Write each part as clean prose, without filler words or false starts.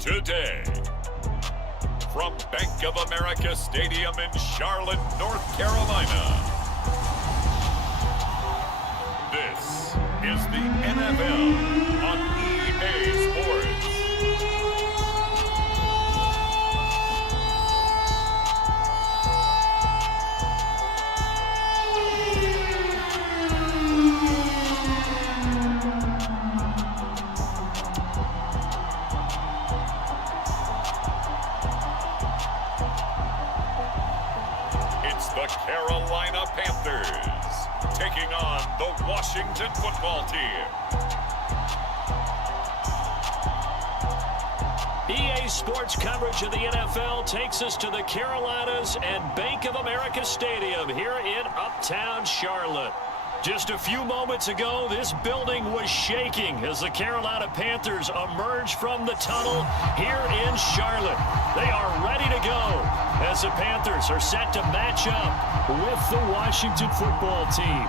Today, from Bank of America Stadium in Charlotte, North Carolina, this is the NFL on EA Sports. The Carolina Panthers taking on the Washington football team. EA Sports coverage of the NFL takes us to the Carolinas and Bank of America Stadium here in Uptown Charlotte. Just a few moments ago, this building was shaking as the Carolina Panthers emerged from the tunnel here in Charlotte. They are ready to go as the Panthers are set to match up with the Washington football team.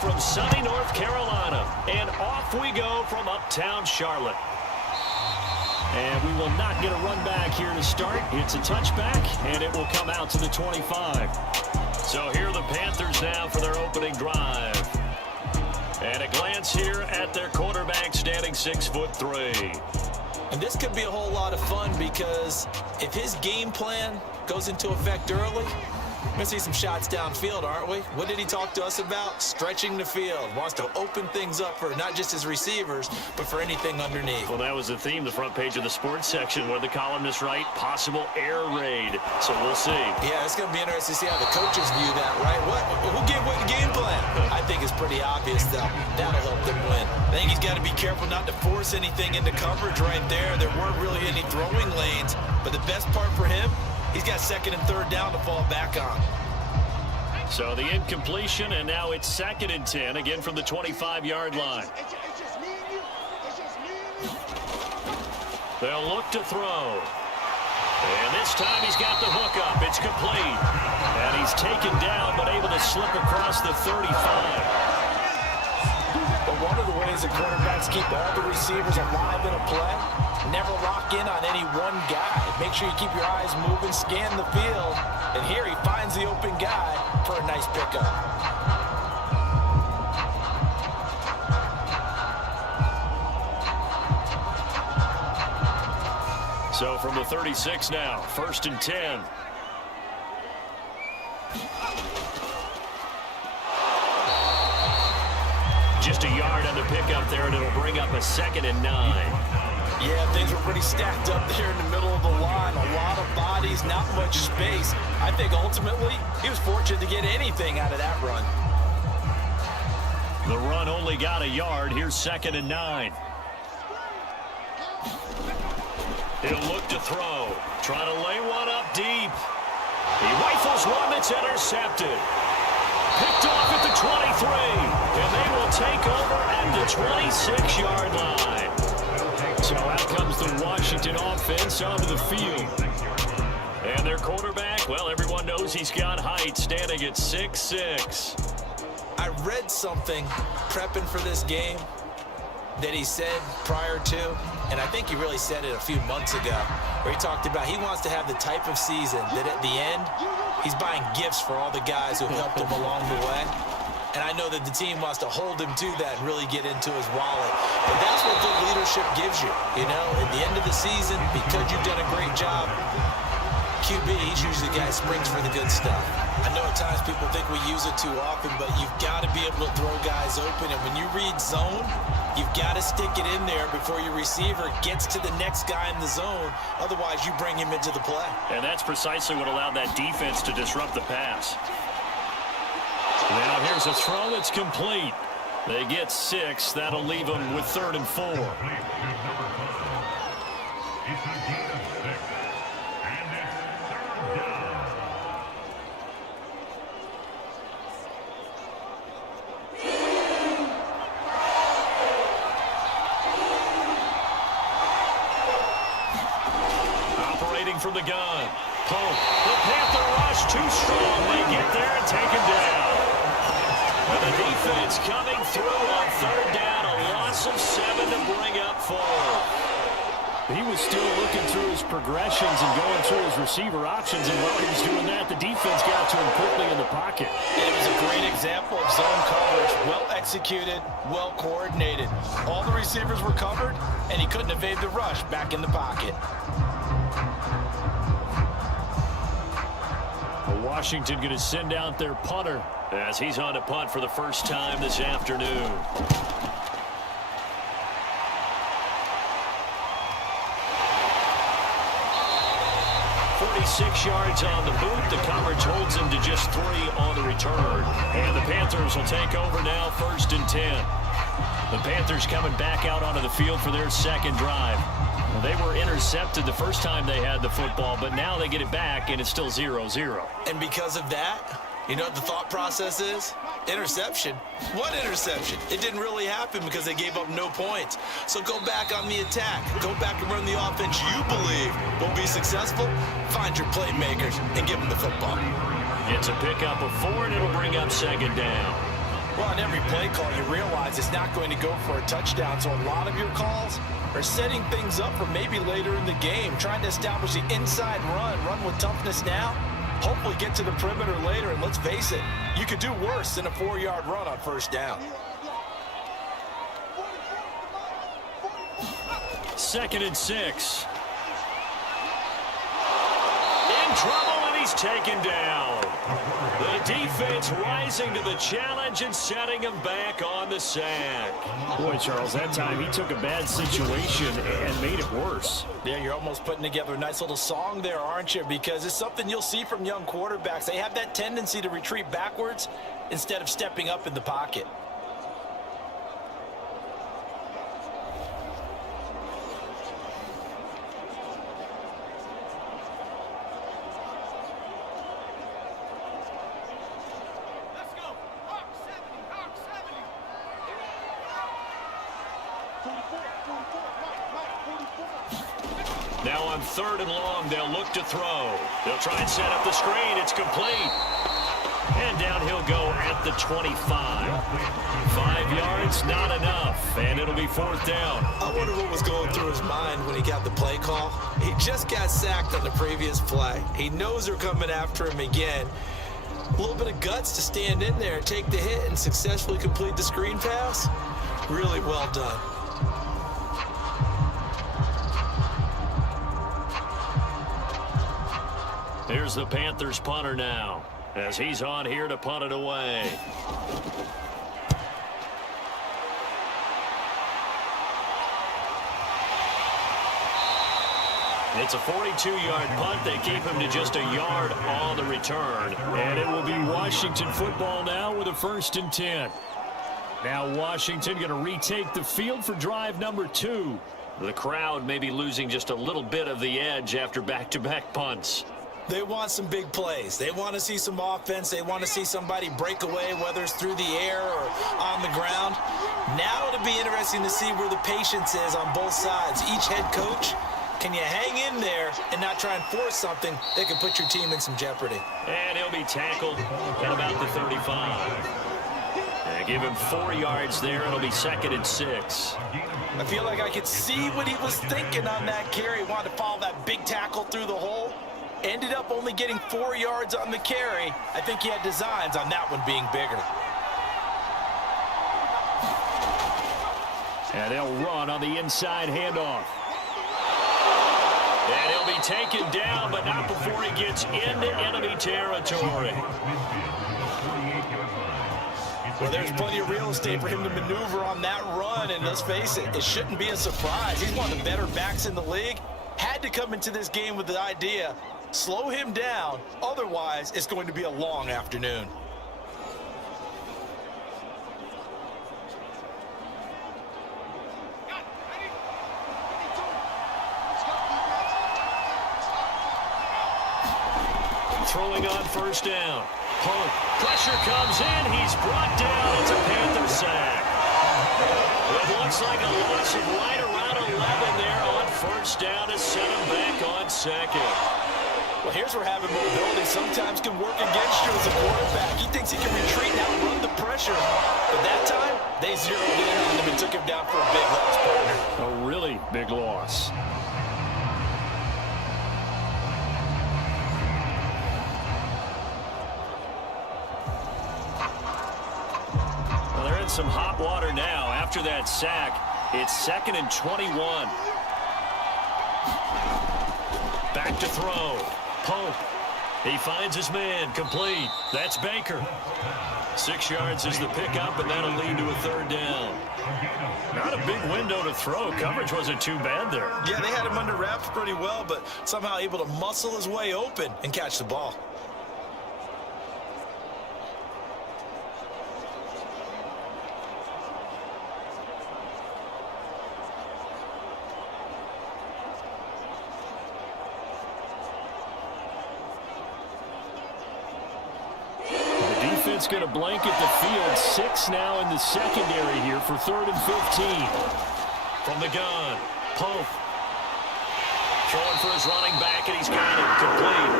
From sunny North Carolina, and off we go from Uptown Charlotte. And we will not get a run back here to start. It's a touchback, and it will come out to the 25. So here are the Panthers now for their opening drive. And a glance here at their quarterback, standing 6'3". And this could be a whole lot of fun because if his game plan goes into effect early, we're going to see some shots downfield, aren't we? What did he talk to us about? Stretching the field. Wants to open things up for not just his receivers, but for anything underneath. Well, that was the theme, the front page of the sports section, where the columnists write, possible air raid. So we'll see. Yeah, it's going to be interesting to see how the coaches view that, right? Who gave away the game plan? I think it's pretty obvious, though. That'll help them win. I think he's got to be careful not to force anything into coverage right there. There weren't really any throwing lanes. But the best part for him, he's got second and third down to fall back on. So the incompletion, and now it's 2nd and 10, again from the 25-yard line. They'll look to throw. And this time he's got the hook up. It's complete. And he's taken down, but able to slip across the 35. But one of the ways that quarterbacks keep all the receivers alive in a play, never lock in on any one guy. Make sure you keep your eyes moving, scan the field. And here he finds the open guy for a nice pickup. So from the 36 now, 1st and 10. Just a yard on the pickup there, and it'll bring up a 2nd and 9. Yeah, things were pretty stacked up there in the middle of the line. A lot of bodies, not much space. I think ultimately he was fortunate to get anything out of that run. The run only got a yard. Here's 2nd and 9. He'll look to throw. Trying to lay one up deep. He rifles one that's intercepted. Picked off at the 23. And they will take over at the 26-yard line. So out comes the Washington offense onto the field. And their quarterback, well, everyone knows he's got height, standing at 6'6". I read something prepping for this game that he said prior to, and I think he really said it a few months ago, where he talked about he wants to have the type of season that at the end, he's buying gifts for all the guys who helped him along the way. And I know that the team wants to hold him to that and really get into his wallet. But that's what good leadership gives you. You know, at the end of the season, because you've done a great job, QB, he's usually the guy who springs for the good stuff. I know at times people think we use it too often, but you've got to be able to throw guys open. And when you read zone, you've got to stick it in there before your receiver gets to the next guy in the zone. Otherwise, you bring him into the play. And that's precisely what allowed that defense to disrupt the pass. Now here's a throw that's complete. They get 6. That'll leave them with 3rd and 4. Operating from the gun. Pope. The Panther rush too strong. They get there and take him down. And the defense coming through on 3rd down. A loss of 7 to bring up 4. He was still looking through his progressions and going through his receiver options. And while he was doing that, the defense got to him quickly in the pocket. And it was a great example of zone coverage. Well executed, well coordinated. All the receivers were covered, and he couldn't evade the rush back in the pocket. Washington going to send out their punter as he's on to punt for the first time this afternoon. 46 yards on the boot. The coverage holds him to just 3 on the return. And the Panthers will take over now, 1st and 10. The Panthers coming back out onto the field for their 2nd drive. Well, they were intercepted the first time they had the football, but now they get it back, and it's still 0-0. And because of that, you know what the thought process is? Interception. What interception? It didn't really happen because they gave up no points. So go back on the attack. Go back and run the offense you believe will be successful. Find your playmakers and give them the football. It's a pickup of 4, and it'll bring up 2nd down. Well, on every play call, you realize it's not going to go for a touchdown, so a lot of your calls are setting things up for maybe later in the game, trying to establish the inside run with toughness now, hopefully get to the perimeter later, and let's face it, you could do worse than a 4-yard run on 1st down. 2nd and 6. In trouble, and he's taken down. The defense rising to the challenge and setting him back on the sack. Boy, Charles, that time he took a bad situation and made it worse. Yeah, you're almost putting together a nice little song there, aren't you? Because it's something you'll see from young quarterbacks. They have that tendency to retreat backwards instead of stepping up in the pocket. Now on 3rd and long, they'll look to throw. They'll try and set up the screen. It's complete. And down he'll go at the 25. 5 yards, not enough. And it'll be 4th down. I wonder what was going through his mind when he got the play call. He just got sacked on the previous play. He knows they're coming after him again. A little bit of guts to stand in there and take the hit and successfully complete the screen pass. Really well done. Here's the Panthers punter now, as he's on here to punt it away. It's a 42-yard punt. They keep him to just a yard on the return. And it will be Washington football now with a 1st and 10. Now Washington going to retake the field for drive number 2. The crowd may be losing just a little bit of the edge after back-to-back punts. They want some big plays. They want to see some offense. They want to see somebody break away, whether it's through the air or on the ground. Now it'll be interesting to see where the patience is on both sides. Each head coach, can you hang in there and not try and force something that could put your team in some jeopardy? And he'll be tackled at about the 35. And give him 4 yards there. It'll be 2nd and 6. I feel like I could see what he was thinking on that carry. He wanted to follow that big tackle through the hole. Ended up only getting 4 yards on the carry. I think he had designs on that one being bigger. And they'll run on the inside handoff. And he'll be taken down, but not before he gets into enemy territory. Well, there's plenty of real estate for him to maneuver on that run, and let's face it, it shouldn't be a surprise. He's one of the better backs in the league. Had to come into this game with the idea, slow him down, otherwise it's going to be a long afternoon. throwing on first down. Pope, pressure comes in. He's brought down. It's a Panther sack. It looks like a loss of right around 11 there on first down to set him back on second. Well, here's where having mobility sometimes can work against you as a quarterback. He thinks he can retreat and outrun the pressure. But that time, they zeroed in on him and took him down for a big loss, partner. A really big loss. Well, they're in some hot water now. After that sack, it's 2nd and 21. Back to throw. Pope. He finds his man. Complete. That's Baker. 6 yards is the pickup, and that'll lead to a 3rd down. Not a big window to throw. Coverage wasn't too bad there. Yeah, they had him under wraps pretty well, but somehow able to muscle his way open and catch the ball. Defense going to blanket the field. 6 now in the secondary here for 3rd and 15. From the gun, Pope. Throwing for his running back, and he's got it complete.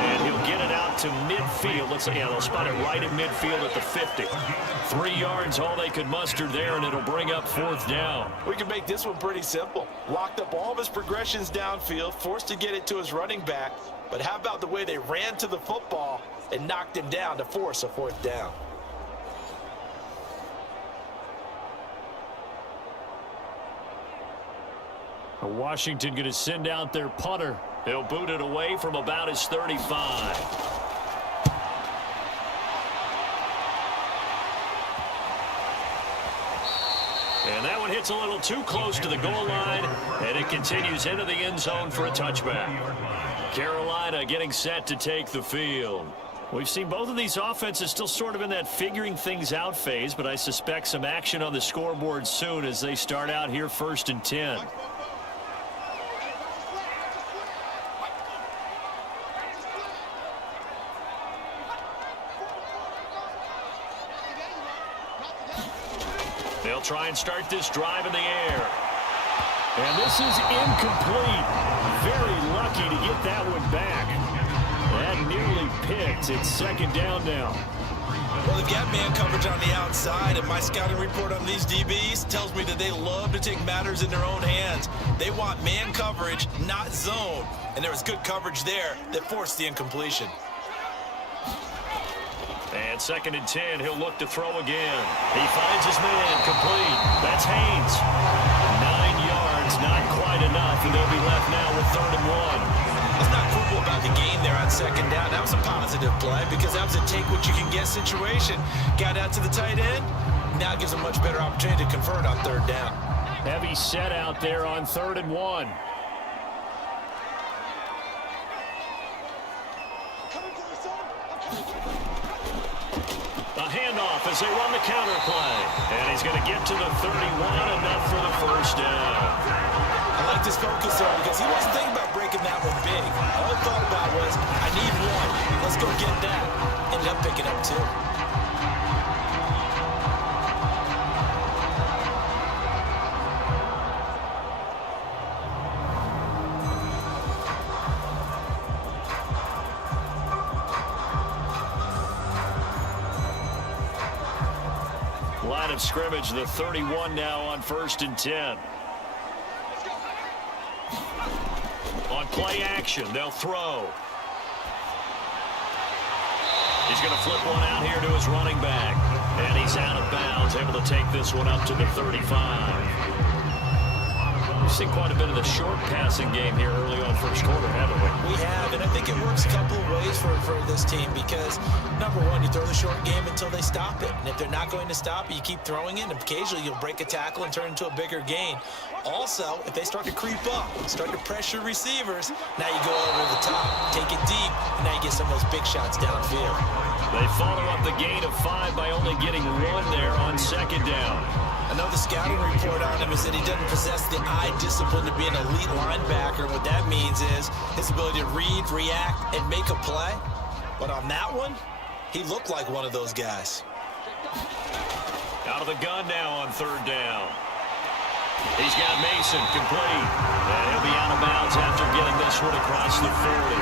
And he'll get it out to midfield. They'll spot it right at midfield at the 50. 3 yards, all they could muster there, and it'll bring up 4th down. We can make this one pretty simple. Locked up all of his progressions downfield, forced to get it to his running back. But how about the way they ran to the football and knocked him down to force a 4th down? Washington going to send out their punter. They'll boot it away from about his 35. And that one hits a little too close to the goal line, and it continues into the end zone for a touchback. Carolina getting set to take the field. We've seen both of these offenses still sort of in that figuring things out phase, but I suspect some action on the scoreboard soon as they start out here 1st and 10. They'll try and start this drive in the air. And this is incomplete. Very lucky to get that one back. That nearly picked. It's 2nd down now. Well, they've got man coverage on the outside, and my scouting report on these DBs tells me that they love to take matters in their own hands. They want man coverage, not zone. And there was good coverage there that forced the incompletion. And 2nd and 10, he'll look to throw again. He finds his man, complete. That's Haynes. 9 yards, not quite enough, and they'll be left now with 3rd and 1. It's not football about the game there on 2nd down. That was a positive play because that was a take-what-you-can-get situation. Got out to the tight end. Now it gives a much better opportunity to convert on 3rd down. Heavy set out there on 3rd and 1. Handoff as they run the counter play. And he's going to get to the 31, enough for the 1st down. I like this focus there because he wasn't thinking about breaking that one big. All he thought about was, I need one. Let's go get that. Ended up picking up 2. Line of scrimmage, the 31 now on 1st and 10. On play action, they'll throw. He's going to flip one out here to his running back. And he's out of bounds, able to take this one up to the 35. We've seen quite a bit of the short passing game here early on 1st quarter, haven't we? We have, and I think it works a couple of ways for this team because, number one, you throw the short game until they stop it. And if they're not going to stop it, you keep throwing it, and occasionally you'll break a tackle and turn it into a bigger gain. Also, if they start to creep up, start to pressure receivers, now you go over the top, take it deep, and now you get some of those big shots downfield. They follow up the gain of 5 by only getting 1 there on 2nd down. Another scouting report on him is that he doesn't possess the eye discipline to be an elite linebacker. What that means is his ability to read, react, and make a play. But on that one, he looked like one of those guys. Out of the gun now on third down. He's got Mason complete. And he'll be out of bounds after getting this one across the 40.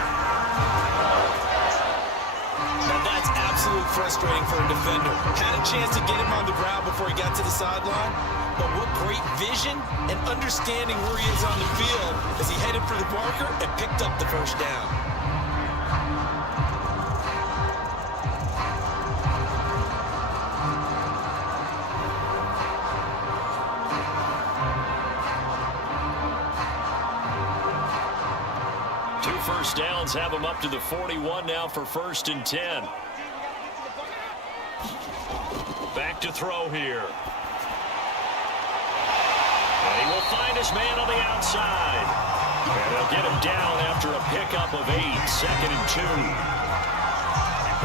Now that's absolutely frustrating for a defender. Had a chance to get him on the ground before he got to the sideline. But what great vision and understanding where he is on the field as he headed for the marker and picked up the first down. First downs have him up to the 41 now for 1st and 10. Back to throw here. And he will find his man on the outside. And they'll get him down after a pickup of 8, 2nd and 2.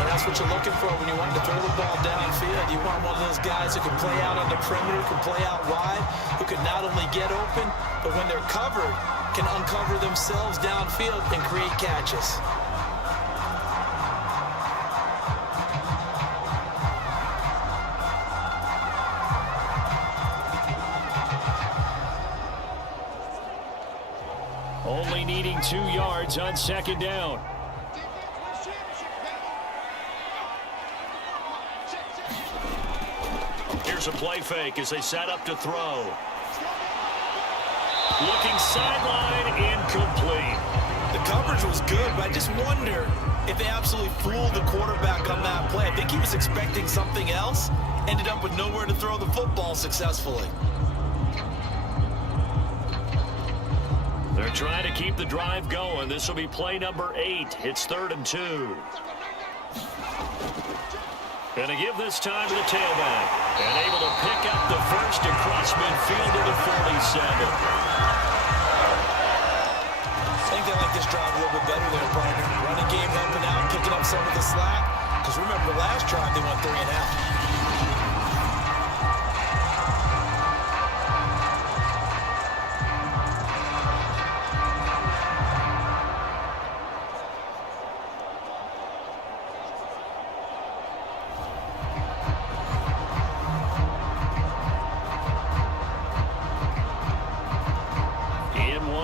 But that's what you're looking for when you want to throw the ball downfield. You want one of those guys who can play out on the perimeter, can play out wide, who can not only get open, but when they're covered, can uncover themselves downfield and create catches. Only needing 2 yards on 2nd down. Here's a play fake as they set up to throw. Looking sideline, incomplete. The coverage was good, but I just wonder if they absolutely fooled the quarterback on that play. I think he was expecting something else, ended up with nowhere to throw the football successfully. They're trying to keep the drive going. This will be play number 8. It's 3rd and 2. Gonna give this time to the tailback. And able to pick up the first across midfield to the 47. I think they like this drive a little bit better there, partner. Running game helping out, picking up some of the slack. Because remember, the last drive they went 3 and out.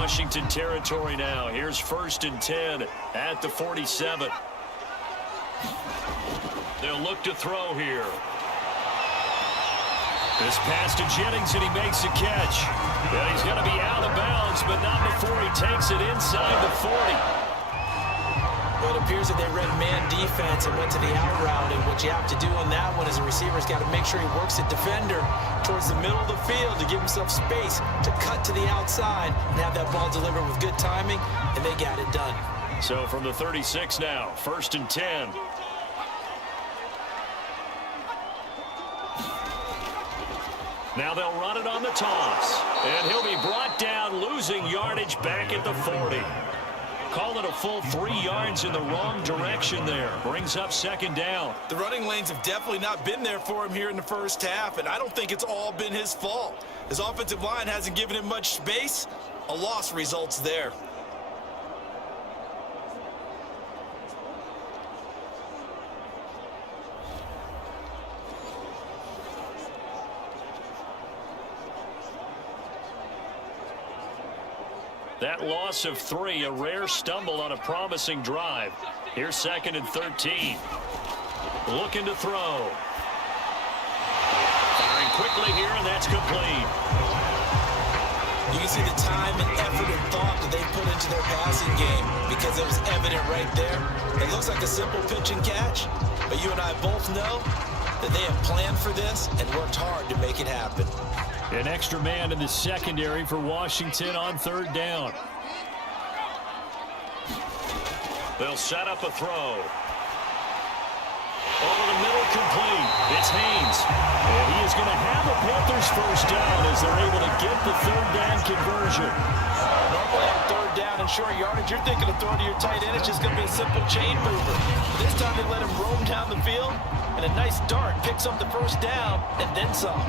Washington territory now. Here's 1st and 10 at the 47. They'll look to throw here. This pass to Jennings, and he makes a catch. And he's going to be out of bounds, but not before he takes it inside the 40. Well, it appears that they read man defense and went to the out route, and what you have to do on that one is a receiver's got to make sure he works the defender towards the middle of the field to give himself space to cut to the outside and have that ball delivered with good timing, and they got it done. So from the 36 now, 1st and 10. Now they'll run it on the toss, and he'll be brought down, losing yardage back at the 40. Call it a full 3 yards in the wrong direction there. Brings up 2nd down. The running lanes have definitely not been there for him here in the first half, and I don't think it's all been his fault. His offensive line hasn't given him much space. A loss results there. That loss of 3, a rare stumble on a promising drive. Here's 2nd and 13. Looking to throw. Firing quickly here, and that's complete. You can see the time and effort and thought that they put into their passing game because it was evident right there. It looks like a simple pitch and catch, but you and I both know that they have planned for this and worked hard to make it happen. An extra man in the secondary for Washington on 3rd down. They'll set up a throw. Over the middle, complete. It's Haynes. And he is going to have a Panthers first down as they're able to get the 3rd down conversion. Normally on 3rd down and short yardage, you're thinking of throwing to your tight end. It's just going to be a simple chain mover. But this time they let him roam down the field, and a nice dart picks up the first down and then some.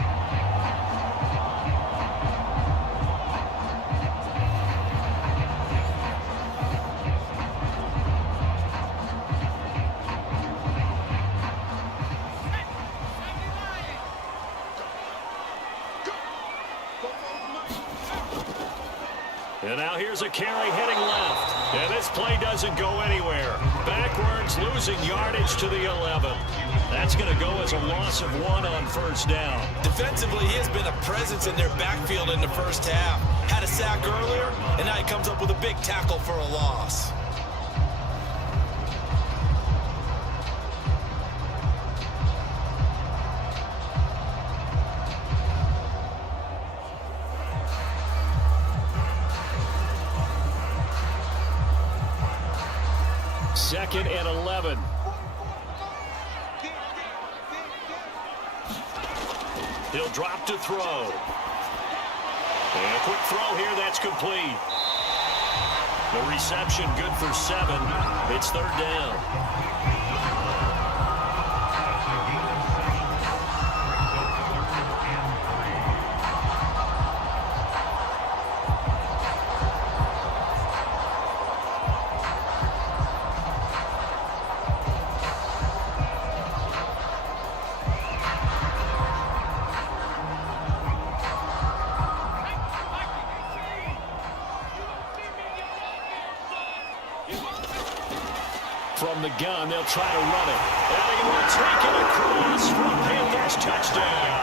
And now here's a carry heading left. And this play doesn't go anywhere. Backwards, losing yardage to the 11. That's going to go as a loss of 1 on first down. Defensively, he has been a presence in their backfield in the first half. Had a sack earlier, and now he comes up with a big tackle for a loss. Second and 11. He'll drop to throw. And a quick throw here, that's complete. The reception good for 7. It's third down. From the gun, they'll try to run it. And he will take it across from Panthers touchdown.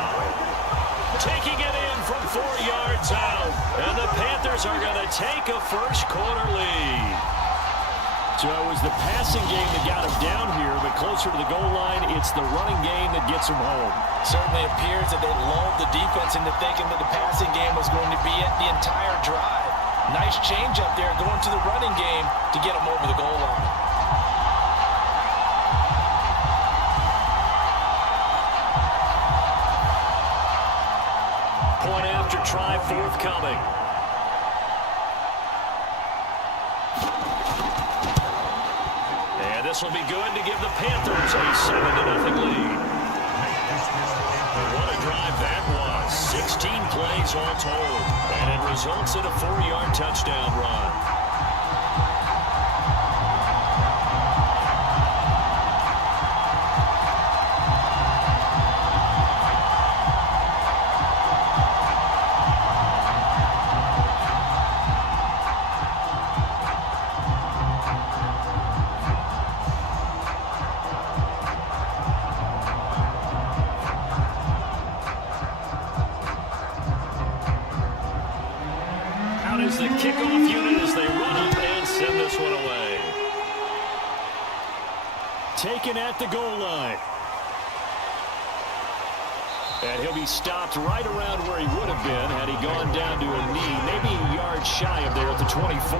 Taking it in from 4 yards out. And the Panthers are going to take a first quarter lead. So it was the passing game that got him down here, but closer to the goal line, it's the running game that gets him home. Certainly appears that they lulled the defense into thinking that the passing game was going to be it the entire drive. Nice change up there going to the running game to get him over the goal line. Point after try forthcoming. And this will be good to give the Panthers a 7-0 lead. What a drive that was. 16 plays all told. And it results in a 4-yard touchdown run. Is the kickoff unit as they run up and send this one away. Taken at the goal line. And he'll be stopped right around where he would have been had he gone down to a knee, maybe a yard shy of there at the 24.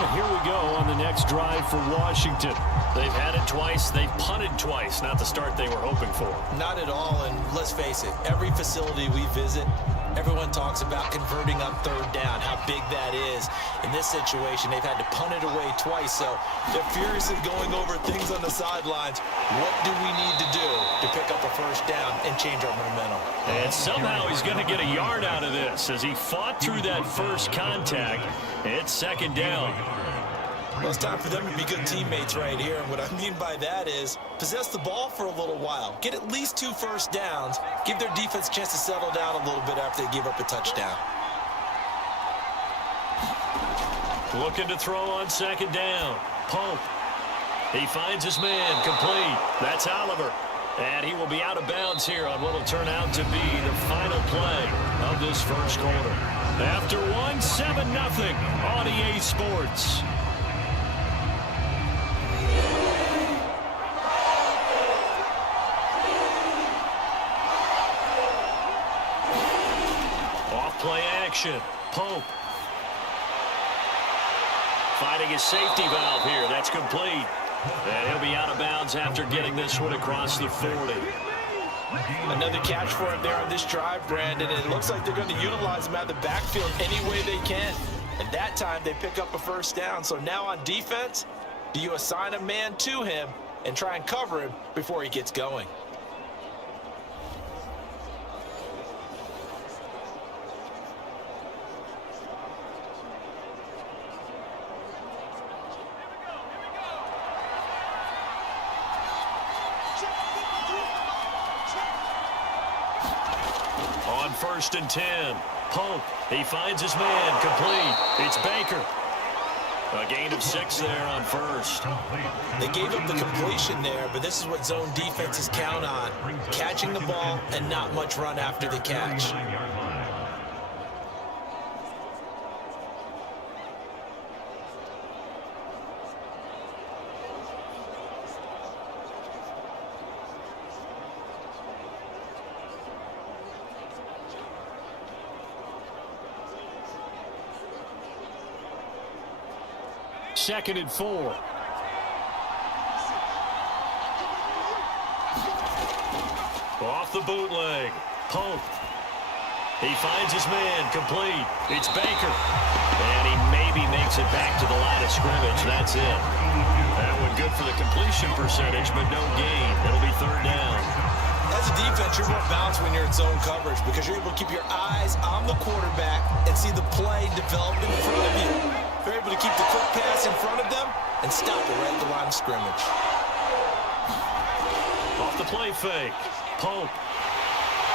And here we go on the next drive for Washington. They've had it twice. They've punted twice. Not the start they were hoping for. Not at all, and let's face it, every facility we visit, everyone talks about converting up third down, how big that is. In this situation, they've had to punt it away twice, so they're furiously going over things on the sidelines. What do we need to do to pick up a first down and change our momentum? And somehow he's going to get a yard out of this as he fought through that first contact. It's second down. Well, it's time for them to be good teammates right here. And what I mean by that is possess the ball for a little while. Get at least 2 first downs. Give their defense a chance to settle down a little bit after they give up a touchdown. Looking to throw on second down. Pope. He finds his man complete. That's Oliver. And he will be out of bounds here on what will turn out to be the final play of this first quarter. After 1-7-0 on EA Sports. Play action. Pope. Finding his safety valve here. That's complete. And he'll be out of bounds after getting this one across the 40. Another catch for him there on this drive, Brandon. And it looks like they're going to utilize him out of the backfield any way they can. And that time they pick up a first down. So now on defense, do you assign a man to him and try and cover him before he gets going? first and 10. Pope, he finds his man, complete. It's Baker. A gain of 6 there on first. They gave up the completion there, but this is what zone defenses count on. Catching the ball and not much run after the catch. Second and 4. Off the bootleg. Pope. He finds his man, complete. It's Baker. And he maybe makes it back to the line of scrimmage. That's it. That one good for the completion percentage, but no gain. It'll be third down. As a defense, you're more balanced when you're in zone coverage because you're able to keep your eyes on the quarterback and see the play develop in front of you. You're able to keep the quick pass in front of them and stop it right at the line of scrimmage. Off the play fake. Pope.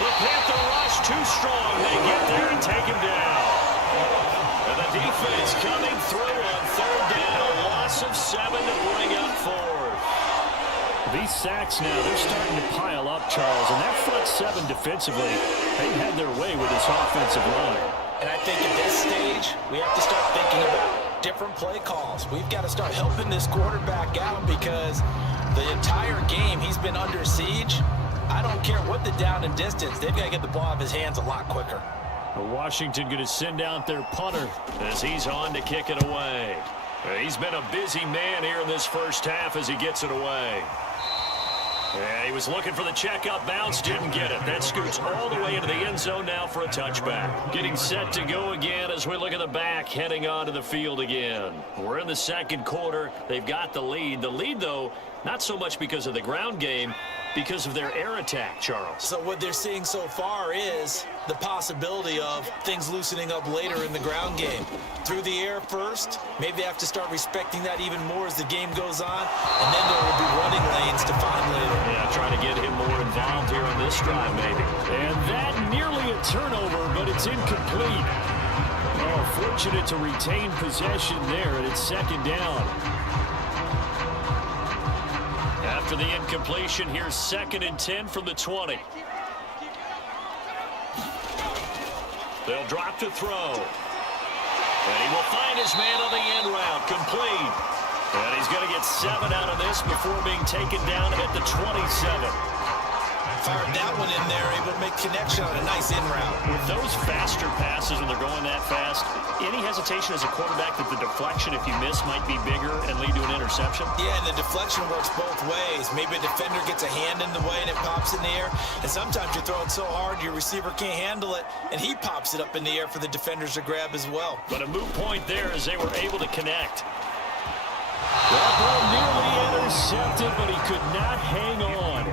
The Panther rush too strong. They get there and take him down. And the defense coming through on third down. A loss of 7 to bring up fourth. These sacks now, they're starting to pile up, Charles. And that front 7 defensively, they've had their way with this offensive line. And I think at this stage, we have to start thinking about different play calls. We've got to start helping this quarterback out because the entire game he's been under siege. I don't care what the down and distance. They've got to get the ball out of his hands a lot quicker. Washington going to send out their punter as he's on to kick it away. He's been a busy man here in this first half as he gets it away. Yeah, he was looking for the checkup bounce, didn't get it. That scoots all the way into the end zone now for a touchback. Getting set to go again as we look at the back, heading onto the field again. We're in the second quarter. They've got the lead. The lead, though, not so much because of the ground game, because of their air attack, Charles. So what they're seeing so far is the possibility of things loosening up later in the ground game. Through the air first, maybe they have to start respecting that even more as the game goes on, and then there will be running lanes to find later. Yeah, trying to get him more involved here on this drive, maybe. And that nearly a turnover, but it's incomplete. Oh, fortunate to retain possession there, and it's second down. After the incompletion, here's second and 10 from the 20. They'll drop to throw. And he will find his man on the end route, complete. And he's going to get 7 out of this before being taken down at the 27. Fired that one in there, able to make connection on a nice in route. With those faster passes and they're going that fast, any hesitation as a quarterback that the deflection, if you miss, might be bigger and lead to an interception? Yeah, and the deflection works both ways. Maybe a defender gets a hand in the way and it pops in the air. And sometimes you're throwing so hard your receiver can't handle it, and he pops it up in the air for the defenders to grab as well. But a moot point there as they were able to connect. That ball nearly intercepted, but he could not hang on.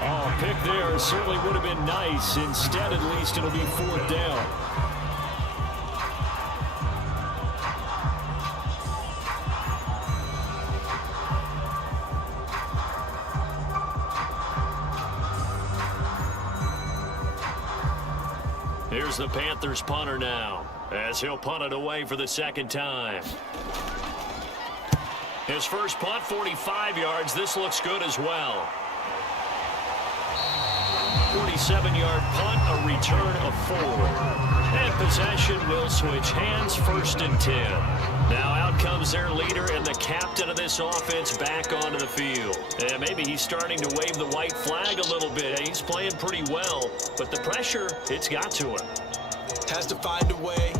Oh, pick there certainly would have been nice. Instead, at least, it'll be fourth down. Here's the Panthers punter now, as he'll punt it away for the second time. His first punt, 45 yards. This looks good as well. 47-yard punt, a return of 4. And possession will switch hands, first and 10. Now out comes their leader and the captain of this offense back onto the field. And maybe he's starting to wave the white flag a little bit. He's playing pretty well, but the pressure, it's got to him. Has to find a way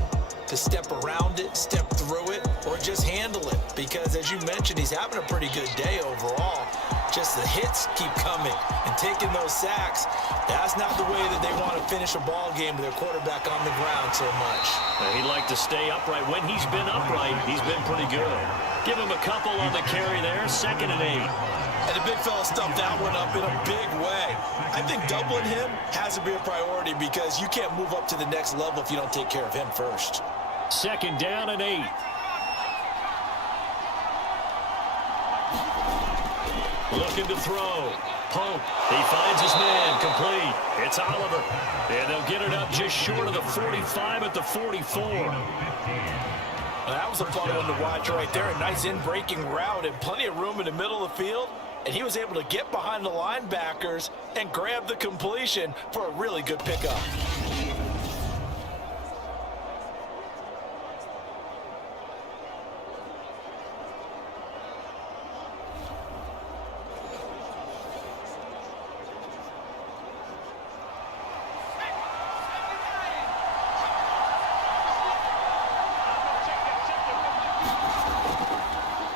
to step around it, step through it, or just handle it. Because as you mentioned, he's having a pretty good day overall. Just the hits keep coming and taking those sacks. That's not the way that they want to finish a ball game with their quarterback on the ground so much. He'd like to stay upright. When he's been upright, he's been pretty good. Give him a couple on the carry there, second and 8. And the big fella stuffed that one up in a big way. I think doubling him has to be a priority because you can't move up to the next level if you don't take care of him first. Second down and 8. Looking to throw. Pope, he finds his man, complete. It's Oliver. And they'll get it up just short of the 45 at the 44. That was a fun one to watch right there. A nice in-breaking route and plenty of room in the middle of the field. And he was able to get behind the linebackers and grab the completion for a really good pickup.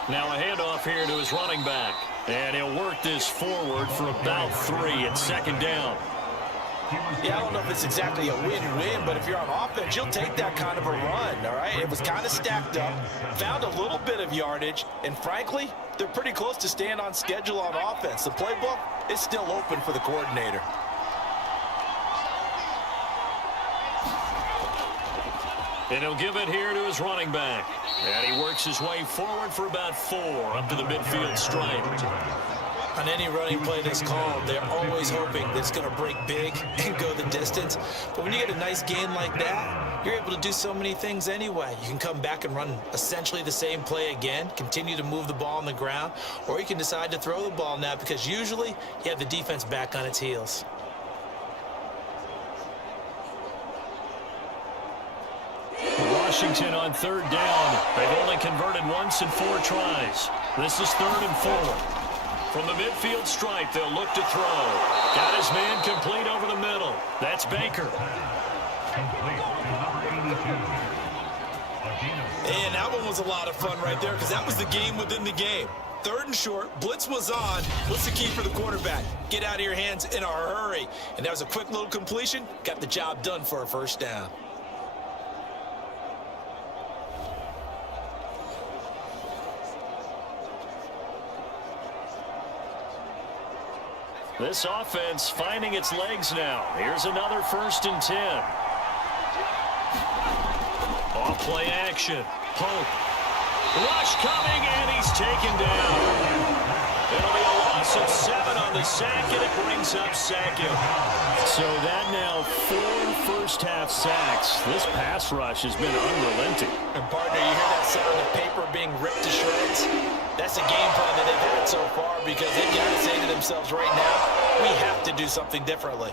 Now a handoff here to his running back. And he'll work this forward for about 3 at second down. Yeah, I don't know if it's exactly a win-win, but if you're on offense, you'll take that kind of a run, all right? It was kind of stacked up, found a little bit of yardage, and frankly, they're pretty close to staying on schedule on offense. The playbook is still open for the coordinator. And he'll give it here to his running back. And he works his way forward for about 4 up to the midfield stripe. On any running play that's called, they're always hoping that it's going to break big and go the distance. But when you get a nice gain like that, you're able to do so many things anyway. You can come back and run essentially the same play again, continue to move the ball on the ground, or you can decide to throw the ball now because usually you have the defense back on its heels. Washington on third down. They've only converted once in 4 tries. This is 3rd and 4. From the midfield stripe, they'll look to throw. Got his man complete over the middle. That's Baker. And that one was a lot of fun right there because that was the game within the game. 3rd and short, blitz was on. What's the key for the quarterback? Get out of your hands in a hurry. And that was a quick little completion. Got the job done for a first down. This offense finding its legs now. Here's another 1st and 10. Off play action. Pope. Rush coming, and he's taken down. It'll be a loss of 7 on the sack, and it brings up second. So that now 4 first-half sacks. This pass rush has been unrelenting. And partner, you hear that sound of paper being ripped to shreds? That's a game plan that they've had so far because they've got to say to themselves right now, we have to do something differently.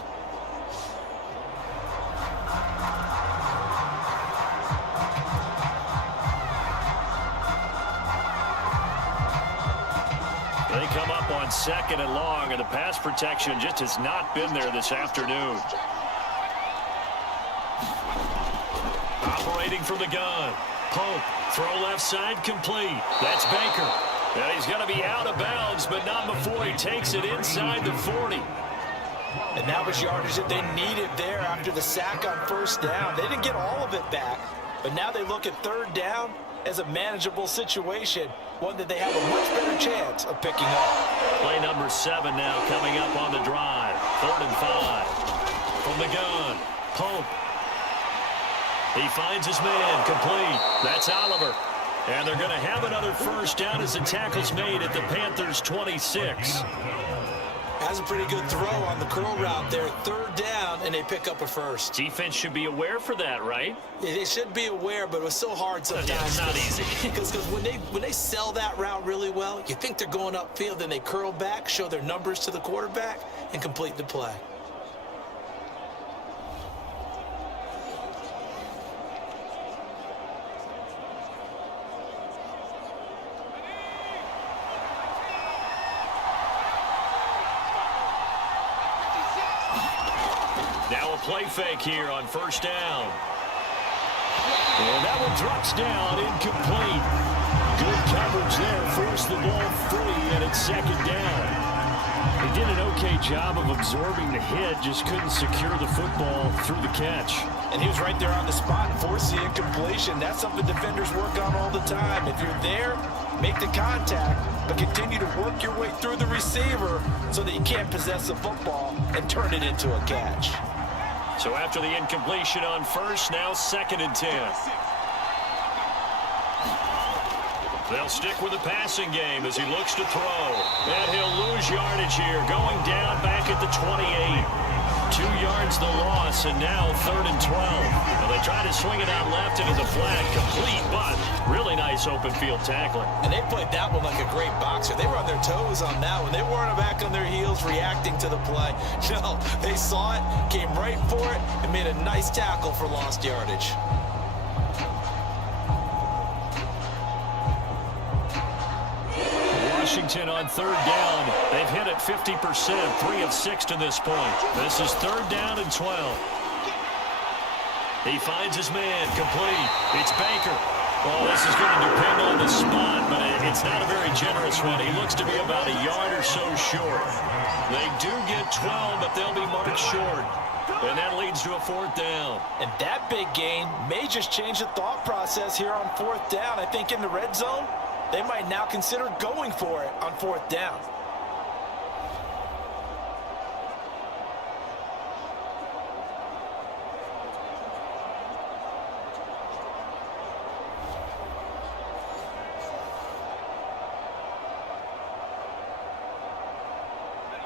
They come up on 2nd and long, and the pass protection just has not been there this afternoon. Operating from the gun. Pope, throw left side complete. That's Baker. And he's going to be out of bounds, but not before he takes it inside the 40. And that was yardage that they needed there after the sack on 1st down. They didn't get all of it back, but now they look at 3rd down as a manageable situation, one that they have a much better chance of picking up. Play number 7 now coming up on the drive. 3rd and 5. From the gun, Pope. He finds his man complete. That's Oliver. And they're going to have another first down as the tackle's made at the Panthers' 26. Has a pretty good throw on the curl route there. 3rd down, and they pick up a first. Defense should be aware for that, right? They should be aware, but it was so hard sometimes. Yeah, it's not easy. Because when they sell that route really well, you think they're going upfield, then they curl back, show their numbers to the quarterback, and complete the play. Now a play fake here on 1st down. And that one drops down, incomplete. Good coverage there, forced the ball free, and it's 2nd down. They did an okay job of absorbing the hit, just couldn't secure the football through the catch. And he was right there on the spot and forced the incompletion. That's something defenders work on all the time. If you're there, make the contact, but continue to work your way through the receiver so that you can't possess the football and turn it into a catch. So after the incompletion on 1st, now 2nd and 10. They'll stick with the passing game as he looks to throw. And he'll lose yardage here, going down back at the 28. 2 yards the loss, and now 3rd and 12. Well, they try to swing it out left into the flat, complete, but really nice open field tackling. And they played that one like a great boxer. They were on their toes on that one. They weren't back on their heels reacting to the play. No, they saw it, came right for it, and made a nice tackle for lost yardage. Washington on 3rd down. They've hit it 50%, 3 of 6 to this point. This is 3rd down and 12. He finds his man, complete. It's Baker. Well, this is going to depend on the spot, but it's not a very generous one. He looks to be about a yard or so short. They do get 12, but they'll be marked short. And that leads to a 4th down. And that big gain may just change the thought process here on 4th down. I think in the red zone, they might now consider going for it on 4th down.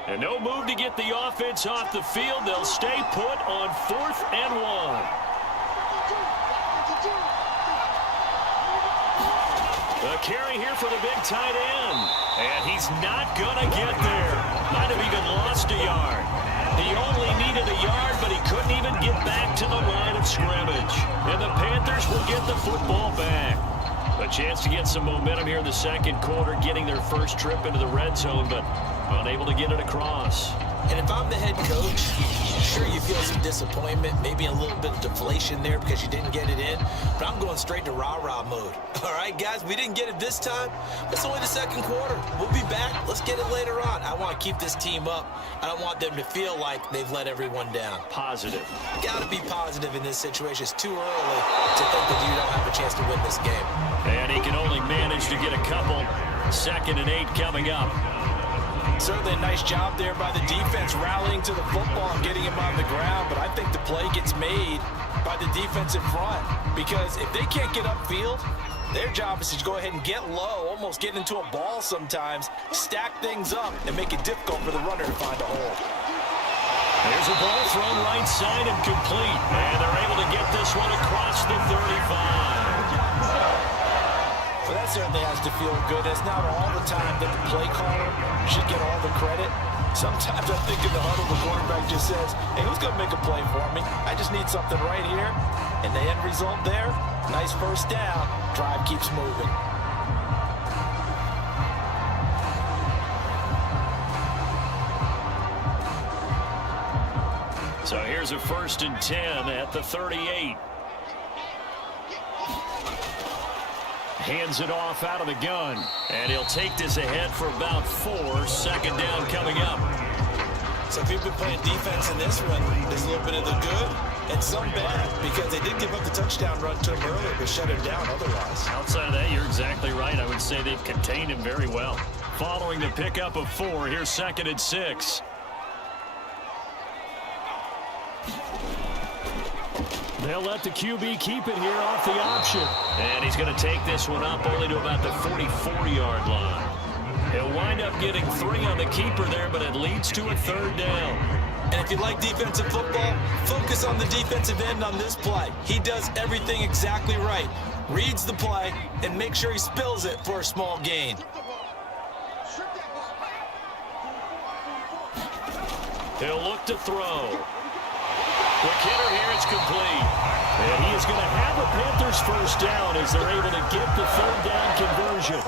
And no move to get the offense off the field. They'll stay put on 4th and 1. A carry here for the big tight end. And he's not going to get there. Might have even lost a yard. He only needed a yard, but he couldn't even get back to the line of scrimmage. And the Panthers will get the football back. A chance to get some momentum here in the 2nd quarter, getting their first trip into the red zone, but unable to get it across. And if I'm the head coach, sure you feel some disappointment, maybe a little bit of deflation there because you didn't get it in, but I'm going straight to rah-rah mode. All right, guys, we didn't get it this time. It's only the 2nd quarter. We'll be back. Let's get it later on. I want to keep this team up. I don't want them to feel like they've let everyone down. Positive. Got to be positive in this situation. It's too early to think that you don't have a chance to win this game. And he can only manage to get a couple. 2nd and 8 coming up. Certainly a nice job there by the defense rallying to the football and getting him on the ground, but I think the play gets made by the defense in front because if they can't get upfield, their job is to go ahead and get low, almost get into a ball sometimes, stack things up, and make it difficult for the runner to find a hole. There's a ball thrown right side and complete, and they're able to get this one across the 35. Well, that certainly has to feel good. It's not all the time that the play caller should get all the credit. Sometimes I think in the huddle, the quarterback just says, hey, who's going to make a play for me? I just need something right here. And the end result there, nice 1st down. Drive keeps moving. So here's a 1st and 10 at the 38. Hands it off out of the gun. And he'll take this ahead for about 4. 2nd down coming up. So if you've been playing defense in this one, there's a little bit of the good and some bad because they did give up the touchdown run to him earlier, but shut him down otherwise. Outside of that, you're exactly right. I would say they've contained him very well. Following the pickup of 4, here's 2nd and 6. They'll let the QB keep it here off the option. And he's going to take this one up only to about the 44-yard line. He'll wind up getting 3 on the keeper there, but it leads to a 3rd down. And if you like defensive football, focus on the defensive end on this play. He does everything exactly right. Reads the play and make sure he spills it for a small gain. He'll look to throw. Quick hitter here, it's complete. And he is going to have a Panthers 1st down as they're able to get the 3rd down conversion.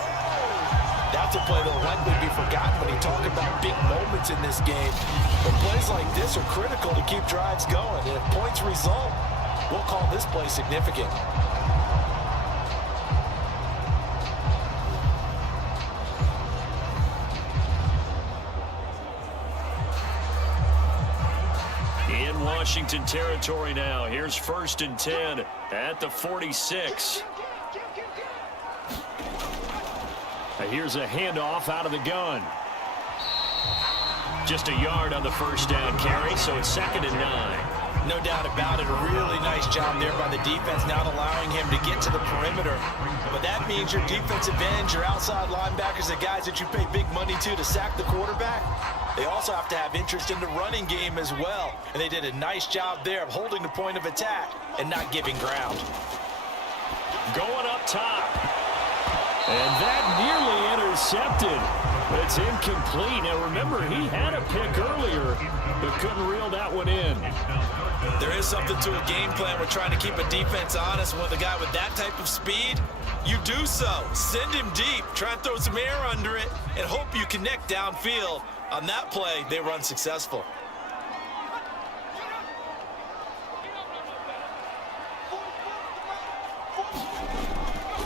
That's a play that will likely be forgotten when you talk about big moments in this game. But plays like this are critical to keep drives going. And if points result, we'll call this play significant. In Washington territory now. Here's 1st and 10 at the 46. Here's a handoff out of the gun. Just a yard on the 1st down carry, so it's 2nd and 9. No doubt about it. A really nice job there by the defense, not allowing him to get to the perimeter. But that means your defensive ends, your outside linebackers, the guys that you pay big money to sack the quarterback, they also have to have interest in the running game as well. And they did a nice job there of holding the point of attack and not giving ground. Going up top. And that nearly intercepted. It's incomplete. Now remember, he had a pick earlier, but couldn't reel that one in. There is something to a game plan. We're trying to keep a defense honest. With a guy with that type of speed, you do so. Send him deep. Try and throw some air under it and hope you connect downfield. On that play, they were unsuccessful.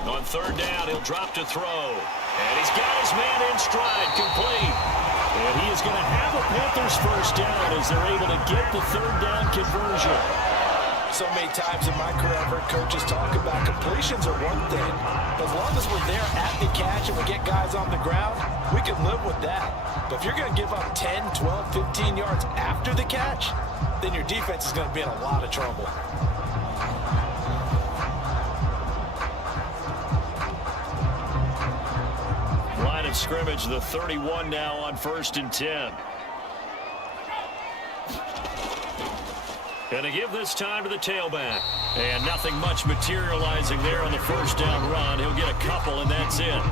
On third down, he'll drop to throw. And he's got his man in stride, complete. And he is going to have a Panthers first down as they're able to get the third down conversion. So many times in my career, I've heard coaches talk about completions are one thing. But as long as we're there at the catch and we get guys on the ground, we can live with that. But if you're going to give up 10, 12, 15 yards after the catch, then your defense is going to be in a lot of trouble. Line of scrimmage, the 31 now on 1st and 10. Going to give this time to the tailback. And nothing much materializing there on the first down run. He'll get a couple, and that's it.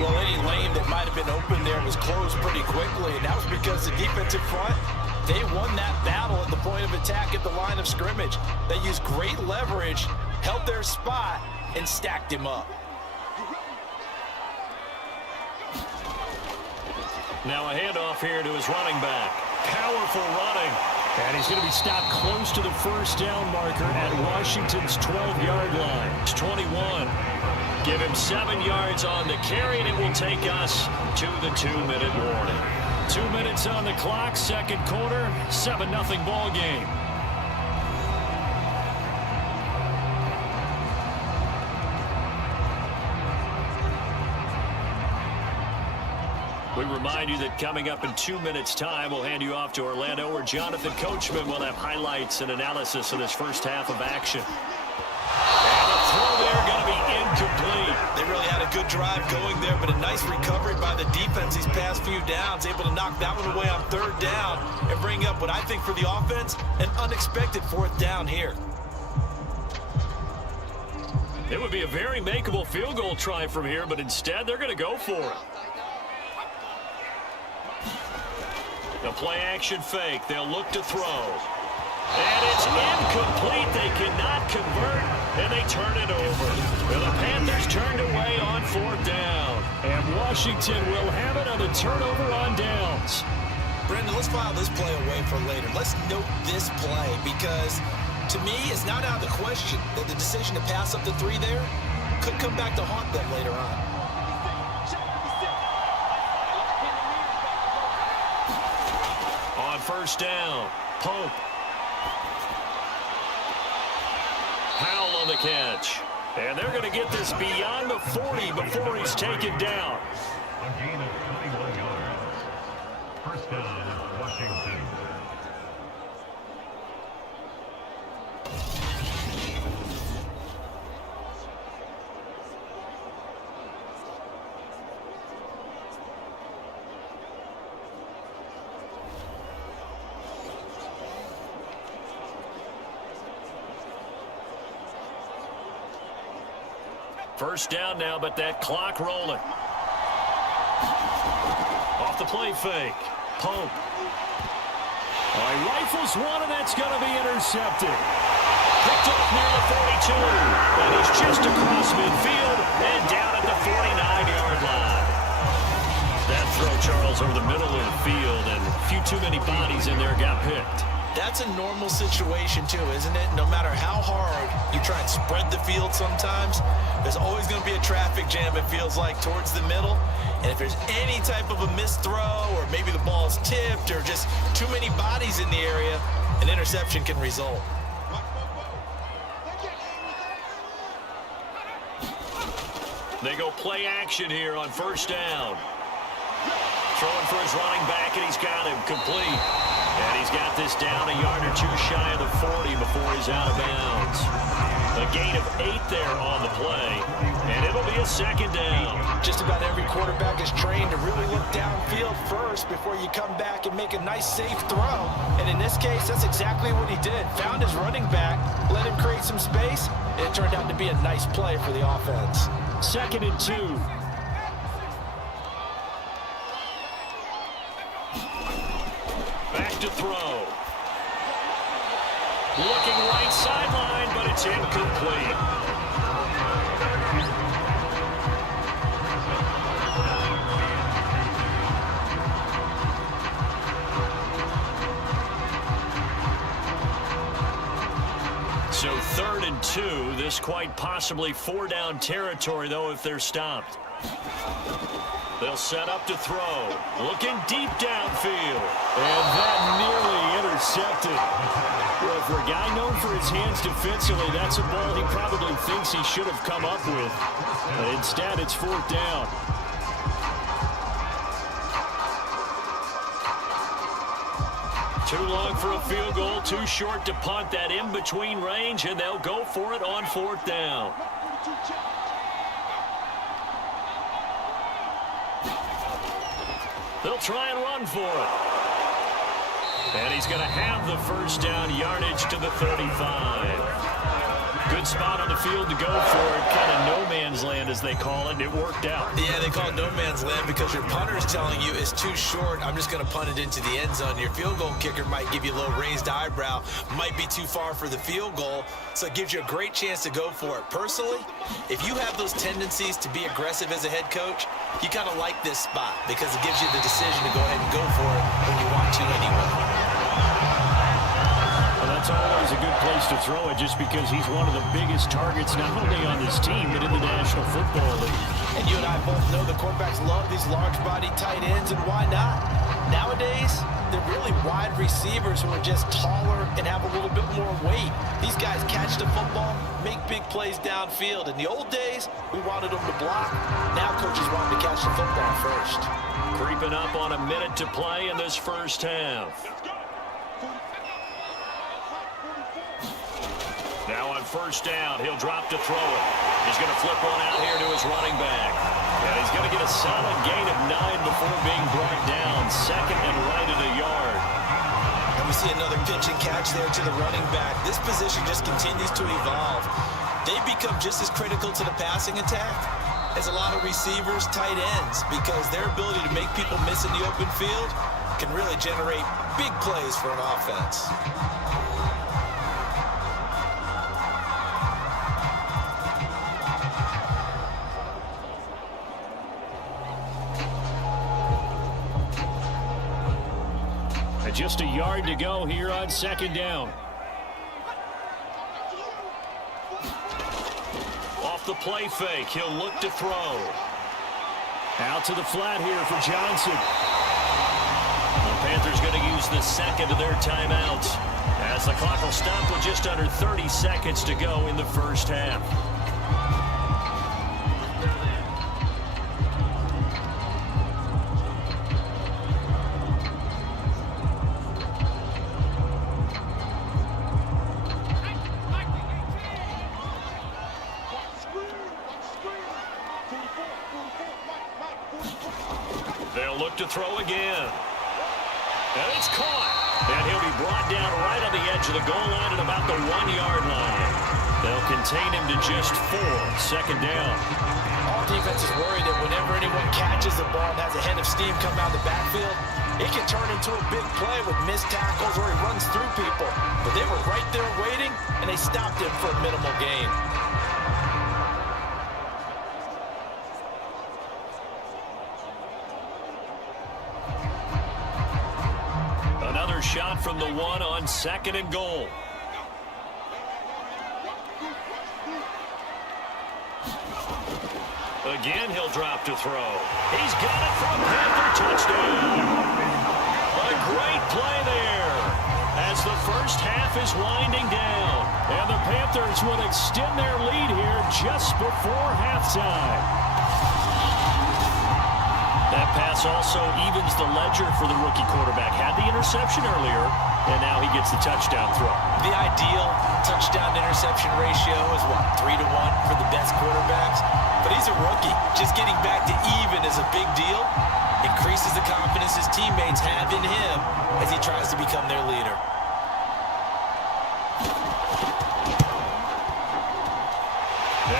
Well, any lane that might have been open there was closed pretty quickly, and that was because the defensive front, they won that battle at the point of attack at the line of scrimmage. They used great leverage, held their spot, and stacked him up. Now a handoff here to his running back. Powerful running. And he's going to be stopped close to the first down marker at Washington's 12-yard line. It's 21. Give him 7 yards on the carry, and it will take us to the 2-minute warning. 2 minutes on the clock, second quarter, 7-0 ball game. We remind you that coming up in 2 minutes' time, we'll hand you off to Orlando, where Jonathan Coachman will have highlights and analysis of this first half of action. And the throw there going to be incomplete. They really had a good drive going there, but a nice recovery by the defense these past few downs, able to knock that one away on third down and bring up what I think for the offense, an unexpected fourth down here. It would be a very makeable field goal try from here, but instead they're going to go for it. The play-action fake. They'll look to throw. And it's incomplete. They cannot convert, and they turn it over. Well, the Panthers turned away on fourth down. And Washington will have it on the turnover on downs. Brendan, let's file this play away for later. Let's note this play because, to me, it's not out of the question that the decision to pass up the 3 there could come back to haunt them later on. First down, Pope. Powell on the catch. And they're going to get this beyond the 40 before he's taken down. A gain of 21 yards. First down, Washington. First down now, but that clock rolling. Off the play fake. Pope. He rifles one, and that's going to be intercepted. Picked off near the 42. And he's just across midfield and down at the 49-yard line. That throw, Charles, over the middle of the field, and a few too many bodies in there got picked. That's a normal situation too, isn't it? No matter how hard you try and spread the field sometimes, there's always going to be a traffic jam, it feels like, towards the middle. And if there's any type of a missed throw, or maybe the ball's tipped, or just too many bodies in the area, an interception can result. They go play action here on first down. Throwing for his running back, and he's got him complete. And he's got this down a yard or two shy of the 40 before he's out of bounds. A gain of 8 there on the play, and it'll be a second down. Just about every quarterback is trained to really look downfield first before you come back and make a nice, safe throw. And in this case, that's exactly what he did. Found his running back, let him create some space, and it turned out to be a nice play for the offense. 2nd and 2. Back to throw. Looking right sideline, but it's incomplete. So 3rd and 2. This quite possibly 4-down territory, though, if they're stopped. They'll set up to throw. Looking deep downfield. And that nearly intercepted. Well, for a guy known for his hands defensively, that's a ball he probably thinks he should have come up with. But instead, it's 4th down. Too long for a field goal, too short to punt. That in-between range, and they'll go for it on 4th down. They'll try and run for it. And he's going to have the first down, yardage to the 35. Good spot on the field to go for it. Kind of no man's land, as they call it. It worked out. Yeah, they call it no man's land because your punter is telling you it's too short. I'm just going to punt it into the end zone. Your field goal kicker might give you a little raised eyebrow. Might be too far for the field goal. So it gives you a great chance to go for it. Personally, if you have those tendencies to be aggressive as a head coach, you kind of like this spot because it gives you the decision to go ahead and go for it when you want to anyway. Well, that's always a good place to throw it just because he's one of the biggest targets not only on this team but in the National Football League. And you and I both know the quarterbacks love these large body tight ends, and why not? Nowadays, they're really wide receivers who are just taller and have a little bit more weight. These guys catch the football, make big plays downfield. In the old days, we wanted them to block. Now coaches want them to catch the football first. Creeping up on a minute to play in this first half. Now on first down, he'll drop to throw it. He's going to flip one out here to his running back. And he's going to get a solid gain of 9 before being brought down. 2nd and right at a yard. And we see another pitch and catch there to the running back. This position just continues to evolve. They become just as critical to the passing attack as a lot of receivers, tight ends, because their ability to make people miss in the open field can really generate big plays for an offense. Just a yard to go here on 2nd down. Off the play fake, he'll look to throw. Out to the flat here for Johnson. The Panthers going to use the second of their timeouts as the clock will stop with just under 30 seconds to go in the first half. They'll look to throw again. And it's caught. And he'll be brought down right on the edge of the goal line at about the 1-yard line. They'll contain him to just 4. 2nd down. All defenses worry that whenever anyone catches the ball and has a head of steam come out of the backfield, it can turn into a big play with missed tackles or he runs through people. But they were right there waiting, and they stopped him for a minimal gain. Another shot from the 1 on 2nd and goal. Again, he'll drop to throw. He's got it for a Panther touchdown. A great play there as the first half is winding down. And the Panthers will extend their lead here just before halftime. That pass also evens the ledger for the rookie quarterback. Had the interception earlier, and now he gets the touchdown throw. The ideal touchdown-interception ratio is, what, 3-1 for the best quarterbacks? But he's a rookie. Just getting back to even is a big deal. Increases the confidence his teammates have in him as he tries to become their leader.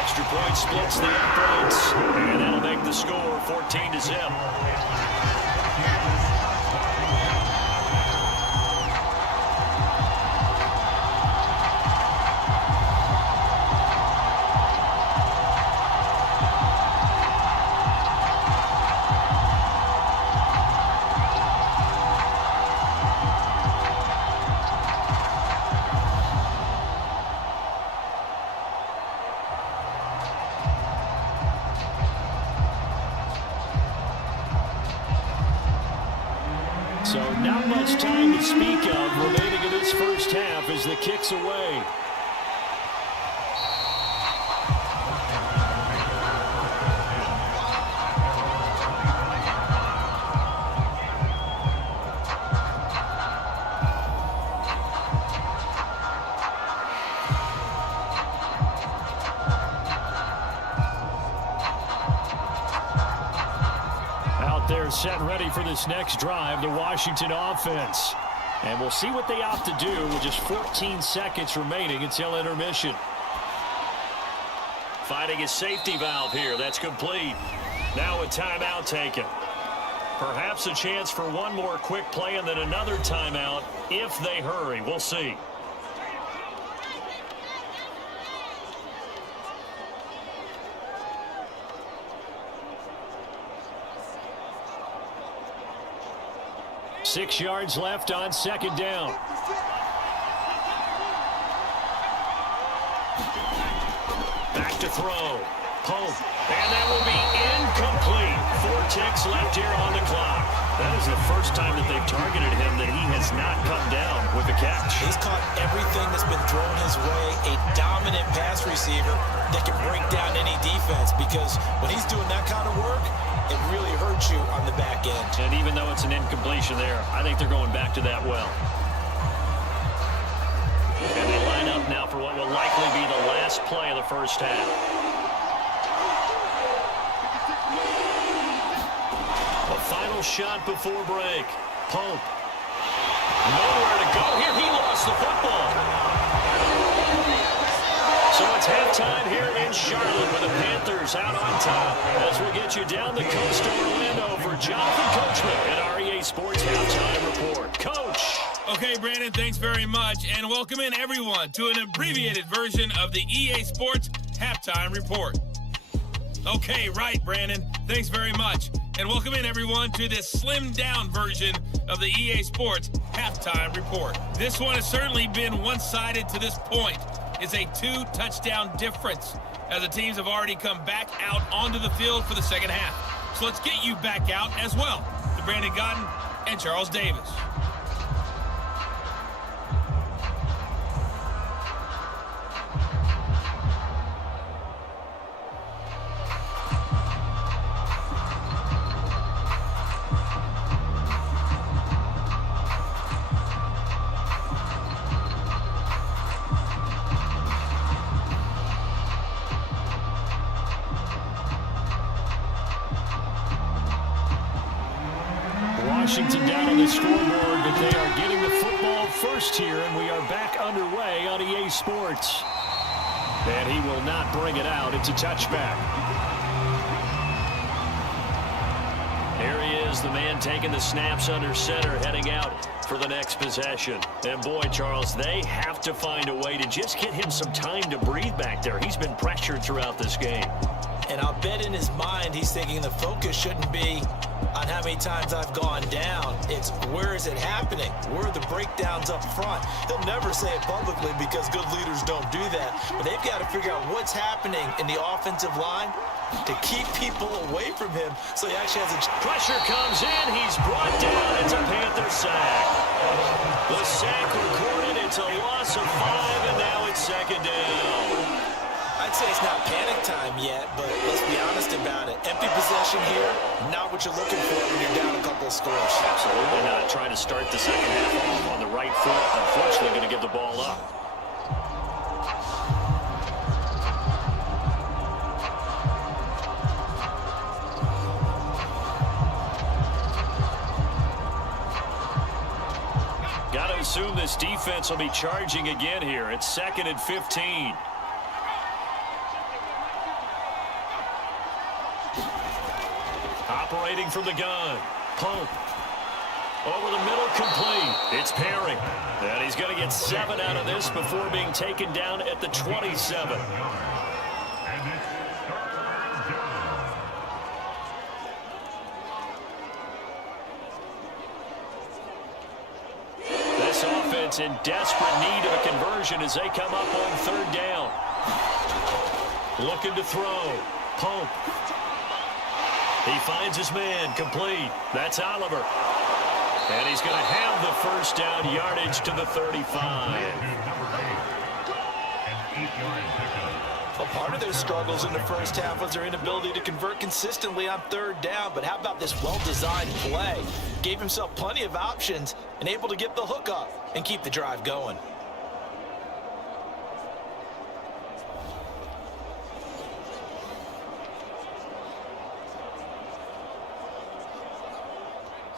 Extra point splits the uprights, and that'll make the score 14-0. So not much time to speak of remaining in this first half as the kick's away. They're set and ready for this next drive, the Washington offense. And we'll see what they opt to do with just 14 seconds remaining until intermission. Finding his safety valve here. That's complete. Now a timeout taken. Perhaps a chance for one more quick play and then another timeout if they hurry. We'll see. Six yards left on second down. Back to throw. Pope. And that will be incomplete. 4 ticks left here on the clock. That is the first time that they've targeted him that he has not come down with a catch. He's caught everything that's been thrown his way. A dominant pass receiver that can break down any defense, because when he's doing that kind of work, it really hurts you on the back end. And even though it's an incompletion there, I think they're going back to that well. And they line up now for what will likely be the last play of the first half. A final shot before break. Pope. Nowhere to go here. He lost the football. So it's halftime here in Charlotte with the Panthers out on top. As we get you down the coast to Orlando for Jonathan Coachman at REA Sports Halftime Report. Coach. Okay, Brandon, thanks very much. And welcome in, everyone, to an abbreviated version of the EA Sports Halftime Report. Okay, right, Brandon. Thanks very much. And welcome in, everyone, to this slimmed-down version of the EA Sports Halftime Report. This one has certainly been one-sided to this point. It's a 2-touchdown difference, as the teams have already come back out onto the field for the second half. So let's get you back out as well, to Brandon Godden and Charles Davis. Washington down on the scoreboard, but they are getting the football first here, and we are back underway on EA Sports. And he will not bring it out. It's a touchback. Here he is, the man taking the snaps under center, heading out for the next possession. And boy, Charles, they have to find a way to just get him some time to breathe back there. He's been pressured throughout this game. And I'll bet in his mind he's thinking the focus shouldn't be on how many times I've gone down. It's where is it happening? Where are the breakdowns up front? He'll never say it publicly because good leaders don't do that. But they've got to figure out what's happening in the offensive line to keep people away from him so he actually has a... Pressure comes in. He's brought down. It's a Panther sack. The sack recorded. It's a loss of 5, and now it's second down. I I'd say it's not panic time yet, but let's be honest about it. Empty possession here, not what you're looking for when you're down a couple of scores. Absolutely not. Trying to start the second half off on the right foot. Unfortunately, going to give the ball up. Got to assume this defense will be charging again here. It's 2nd and 15. Operating from the gun. Pope. Over the middle, complete. It's Perry. And he's going to get 7 out of this before being taken down at the 27. This offense in desperate need of a conversion as they come up on 3rd down. Looking to throw. Pope. He finds his man, complete. That's Oliver. And he's going to have the 1st down, yardage to the 35. Well, part of their struggles in the first half was their inability to convert consistently on 3rd down. But how about this well-designed play? Gave himself plenty of options and able to get the hook up and keep the drive going.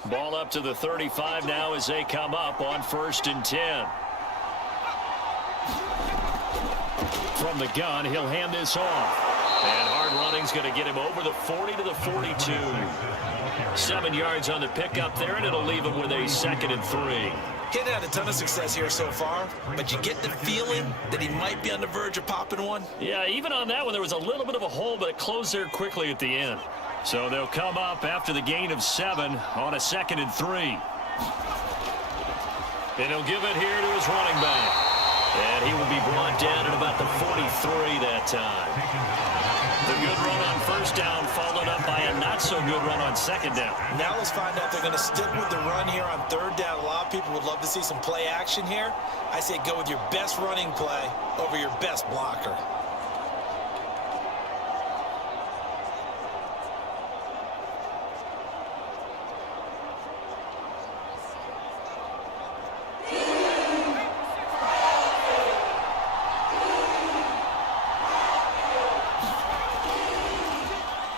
Ball up to the 35 now as they come up on 1st and 10. From the gun, he'll hand this off. And hard running's going to get him over the 40 to the 42. 7 yards on the pickup there, and it'll leave him with a 2nd and 3. He's had a ton of success here so far, but you get the feeling that he might be on the verge of popping one. Yeah, even on that one, there was a little bit of a hole, but it closed there quickly at the end. So they'll come up after the gain of 7 on a 2nd and 3. And he'll give it here to his running back. And he will be brought down at about the 43 that time. The good run on 1st down followed up by a not-so-good run on 2nd down. Now let's find out if they're going to stick with the run here on 3rd down. A lot of people would love to see some play action here. I say go with your best running play over your best blocker.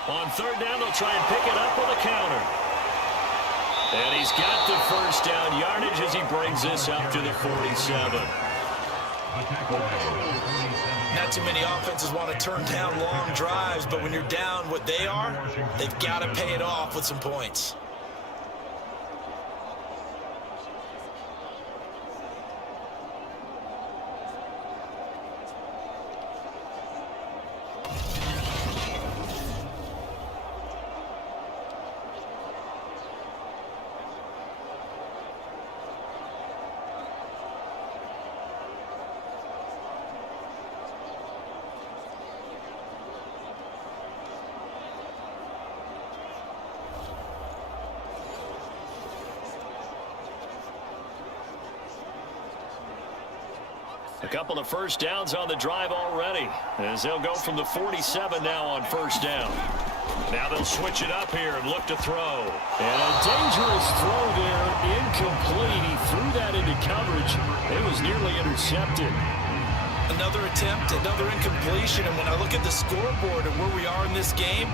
On 3rd down, they'll try and pick it up with a counter. And he's got the 1st down yardage as he brings this up to the 47. Not too many offenses want to turn down long drives, but when you're down what they are, they've got to pay it off with some points. A couple of 1st downs on the drive already as they'll go from the 47 now on 1st down. Now they'll switch it up here and look to throw. And a dangerous throw there, incomplete. He threw that into coverage. It was nearly intercepted. Another attempt, another incompletion, and when I look at the scoreboard and where we are in this game,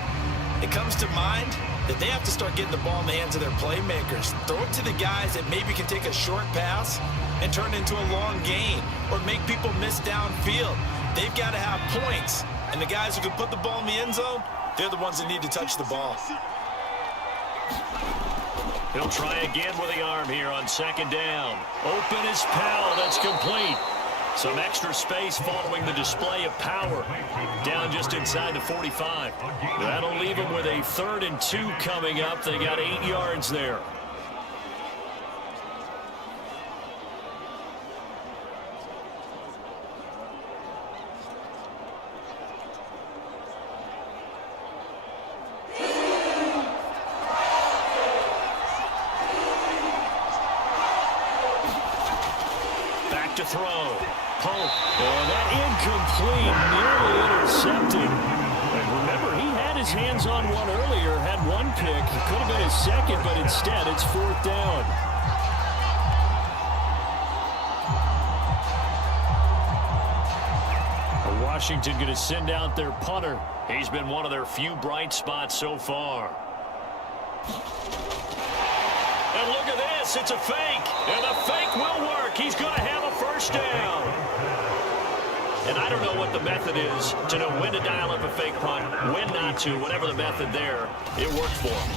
it comes to mind that they have to start getting the ball in the hands of their playmakers. Throw it to the guys that maybe can take a short pass and turn it into a long gain or make people miss downfield. They've got to have points, and the guys who can put the ball in the end zone, they're the ones that need to touch the ball. He'll try again with the arm here on 2nd down. Open is Powell. That's complete. Some extra space following the display of power. Down just inside the 45. That'll leave them with a 3rd and 2 coming up. They got 8 yards there. To throw. Pope. And that incomplete, nearly his hands on one earlier, had one pick. It could have been his second, but instead it's 4th down. Washington going to send out their punter. He's been one of their few bright spots so far. And look at this. It's a fake. And the fake will work. He's going to have a first down. And I don't know what the method is to know when to dial up a fake punt, when not to, whatever the method there, it worked for him.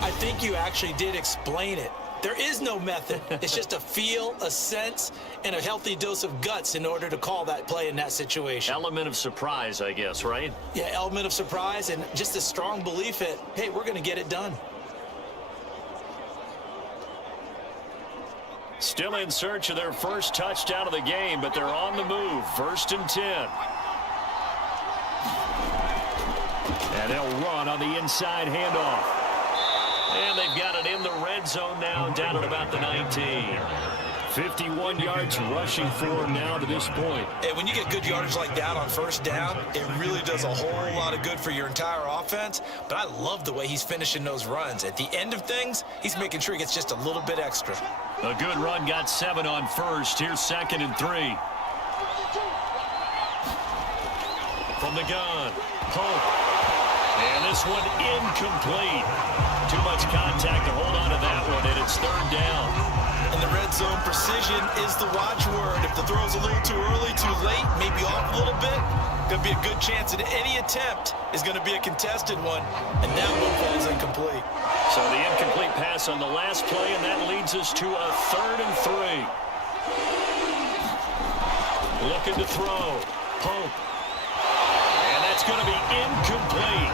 I think you actually did explain it. There is no method. It's just a feel, a sense, and a healthy dose of guts in order to call that play in that situation. Element of surprise, I guess, right? Yeah, element of surprise and just a strong belief that, hey, we're going to get it done. Still in search of their first touchdown of the game, but they're on the move. 1st and 10. And they'll run on the inside handoff. And they've got it in the red zone now, down at about the 19. 51 yards rushing for him now to this point. Hey, when you get good yardage like that on first down, it really does a whole lot of good for your entire offense. But I love the way he's finishing those runs. At the end of things, he's making sure he gets just a little bit extra. A good run, got 7 on first. Here's 2nd and 3. From the gun, Pope. And this one incomplete. Too much contact to hold on to that one, and it's 3rd down. And the red zone precision is the watchword. If the throw's a little too early, too late, maybe off a little bit, going to be a good chance that any attempt is going to be a contested one, and that one falls incomplete. So the incomplete pass on the last play, and that leads us to a 3rd and 3. Looking to throw. Pope. And that's going to be incomplete.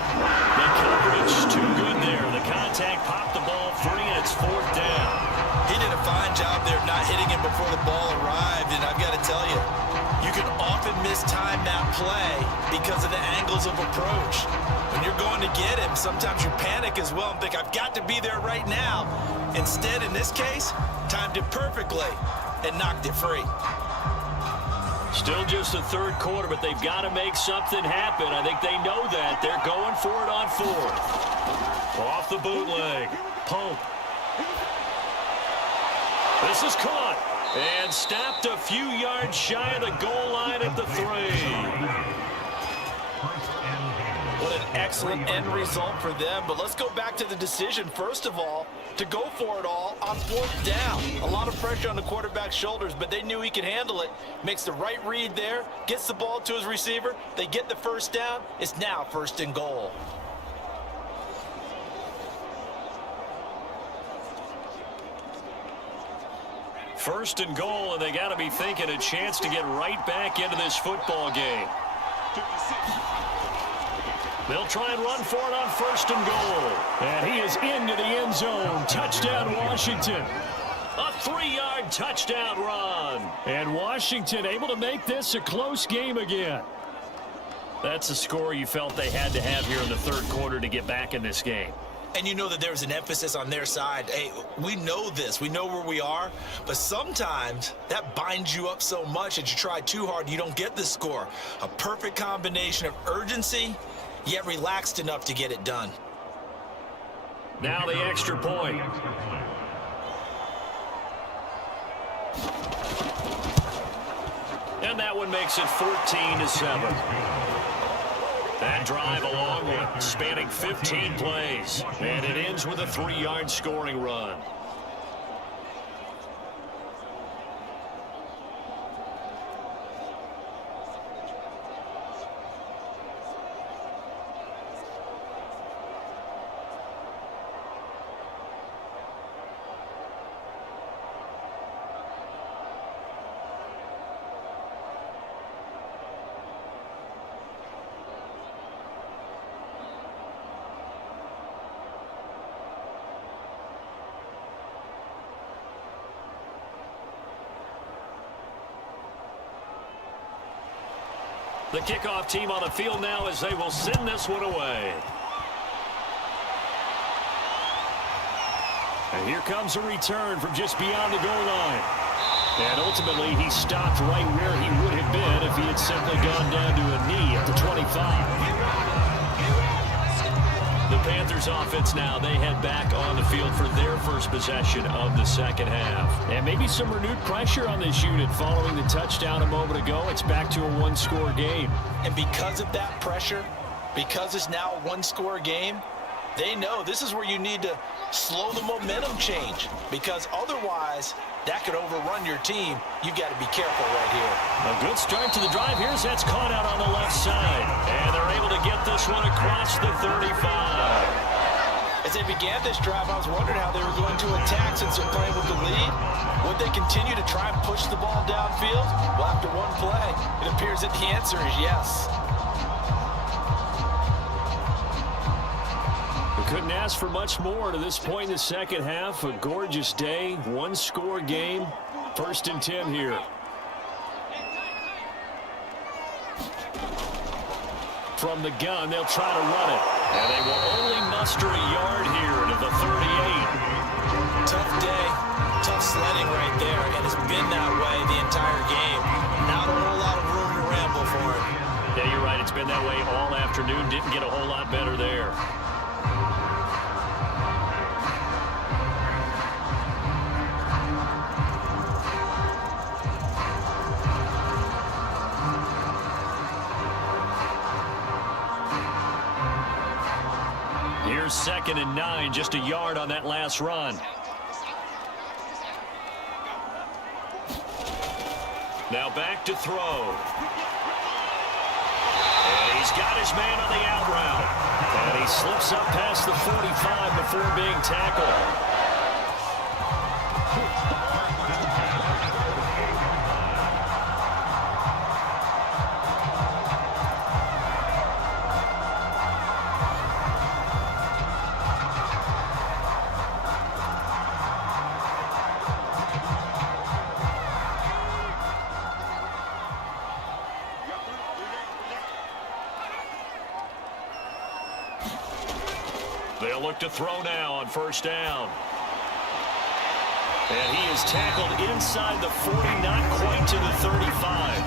The coverage too good there. The contact popped the ball free, and it's 4th down. He did a fine job there not hitting him before the ball arrived, and I've got to tell you, you can often mistime that play because of the angles of approach. When you're going to get him, sometimes you panic as well and think, I've got to be there right now. Instead, in this case, timed it perfectly and knocked it free. Still just the 3rd quarter, but they've got to make something happen. I think they know that. They're going for it on 4th. Off the bootleg. Pope. This is caught and stopped a few yards shy of the goal line at the 3. What an excellent end result for them. But let's go back to the decision, first of all, to go for it all on 4th down. A lot of pressure on the quarterback's shoulders, but they knew he could handle it. Makes the right read there, gets the ball to his receiver. They get the first down. It's now 1st and goal. First and goal, and they got to be thinking a chance to get right back into this football game. They'll try and run for it on 1st and goal. And he is into the end zone. Touchdown, Washington. A 3-yard touchdown run. And Washington able to make this a close game again. That's a score you felt they had to have here in the 3rd quarter to get back in this game. And you know that there's an emphasis on their side. Hey, we know this. We know where we are. But sometimes that binds you up so much that you try too hard, you don't get the score. A perfect combination of urgency, yet relaxed enough to get it done. Now the extra point. And that one makes it 14-7. That drive a long one, spanning 15 plays. And it ends with a 3-yard scoring run. The kickoff team on the field now as they will send this one away. And here comes a return from just beyond the goal line. And ultimately, he stopped right where he would have been if he had simply gone down to a knee at the 25. Panthers offense now. They head back on the field for their first possession of the second half. And maybe some renewed pressure on this unit following the touchdown a moment ago. It's back to a one-score game. And because of that pressure, because it's now a one-score game, they know this is where you need to slow the momentum change, because otherwise that could overrun your team. You've got to be careful right here. A good start to the drive. Here's that's caught out on the left side. And they're able to get this one across the 35. As they began this drive, I was wondering how they were going to attack since they're playing with the lead. Would they continue to try and push the ball downfield? Well, after one play, it appears that the answer is yes. Couldn't ask for much more to this point in the second half. A gorgeous day, one-score game. 1st and 10 here. From the gun, they'll try to run it. And they will only muster a yard here to the 38. Tough day, tough sledding right there, and it's been that way the entire game. Not a whole lot of room to ramble for him. Yeah, you're right. It's been that way all afternoon. Didn't get a whole lot better there. Here's 2nd and 9, just a yard on that last run. Now back to throw. And he's got his man on the out route. And he slips up past the 45 before being tackled. They'll look to throw now on 1st down. And he is tackled inside the 40, not quite to the 35.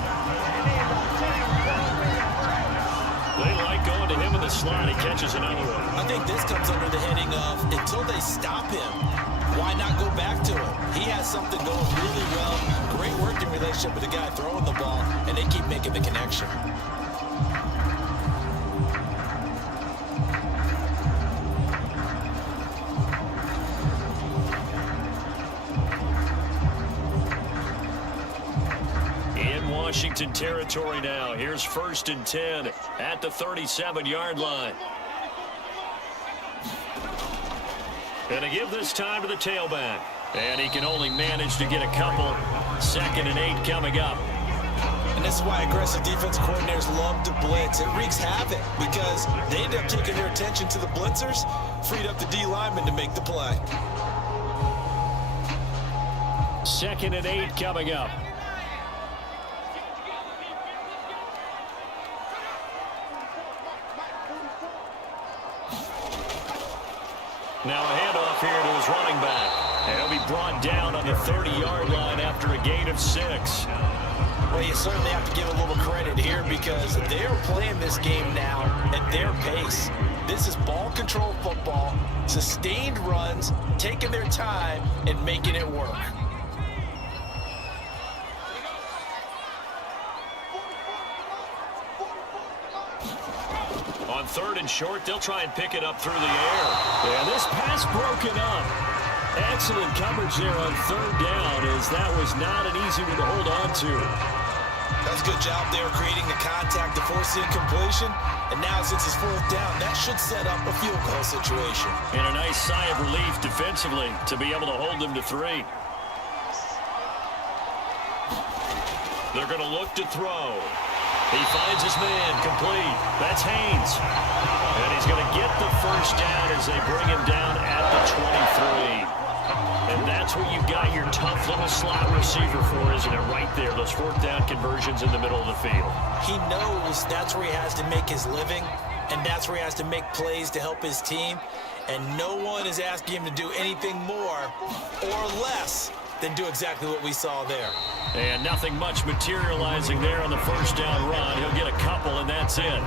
They like going to him in the slot. He catches another one. I think this comes under the heading of, until they stop him, why not go back to him? He has something going really well. Great working relationship with the guy throwing the ball, and they keep making the connection. Washington territory now. Here's 1st and 10 at the 37-yard line. Gonna give this time to the tailback. And he can only manage to get a couple. 2nd and 8 coming up. And this is why aggressive defensive coordinators love to blitz. It wreaks havoc because they end up taking their attention to the blitzers, freed up the D lineman to make the play. 2nd and 8 coming up. Now a handoff here to his running back. And he'll be brought down on the 30-yard line after a gain of 6. Well, you certainly have to give a little credit here because they're playing this game now at their pace. This is ball control football, sustained runs, taking their time, and making it work. On 3rd and short, they'll try and pick it up through the air. Yeah, this pass broken up. Excellent coverage there on 3rd down, as that was not an easy one to hold on to. That's a good job there creating the contact to force the incompletion. And now since it's 4th down, that should set up a field goal situation. And a nice sigh of relief defensively to be able to hold them to 3. They're going to look to throw. He finds his man, complete. That's Haynes. And he's going to get the 1st down as they bring him down at the 23. And that's what you've got your tough little slot receiver for, isn't it? Right there, those 4th down conversions in the middle of the field. He knows that's where he has to make his living, and that's where he has to make plays to help his team. And no one is asking him to do anything more or less than do exactly what we saw there. And nothing much materializing there on the 1st down run. He'll get a couple, and that's it.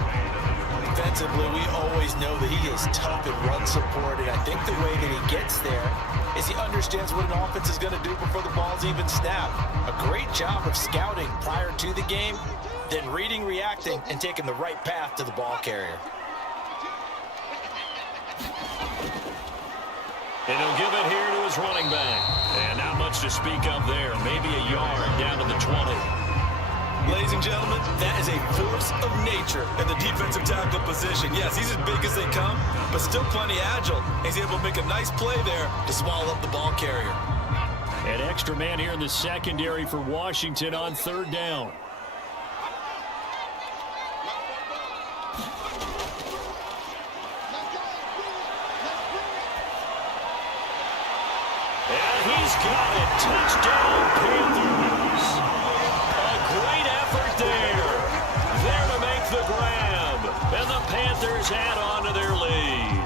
defensively, we always know that he is tough in run support, and I think the way that he gets there is he understands what an offense is going to do before the ball's even snapped. A great job of scouting prior to the game, then reading, reacting, and taking the right path to the ball carrier. And he'll give it here to his running back. And not much to speak of there. Maybe a yard down to the 20. Ladies and gentlemen, that is a force of nature in the defensive tackle position. Yes, he's as big as they come, but still plenty agile. He's able to make a nice play there to swallow up the ball carrier. An extra man here in the secondary for Washington on third down. And he's got it. Touchdown, Panthers. A great effort there. There to make the grab. And the Panthers add on to their lead.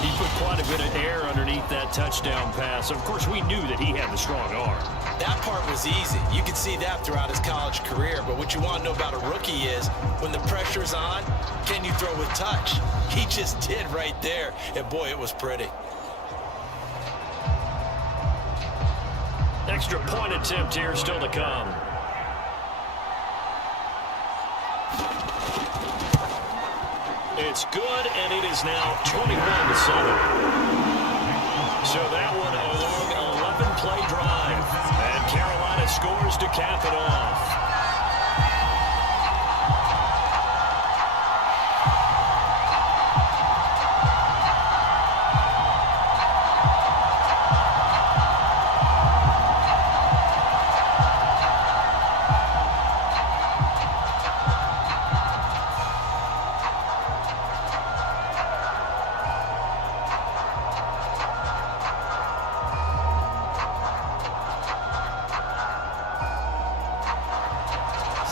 He put quite a bit of air underneath that touchdown pass. Of course, we knew that he had the strong arm. That part was easy. You could see that throughout his college career. But what you want to know about a rookie is when the pressure's on, can you throw with touch? He just did right there. And boy, it was pretty. Extra point attempt here still to come. It's good, and it is now 21-7. So that one a long 11-play drive. And Carolina scores to cap it off.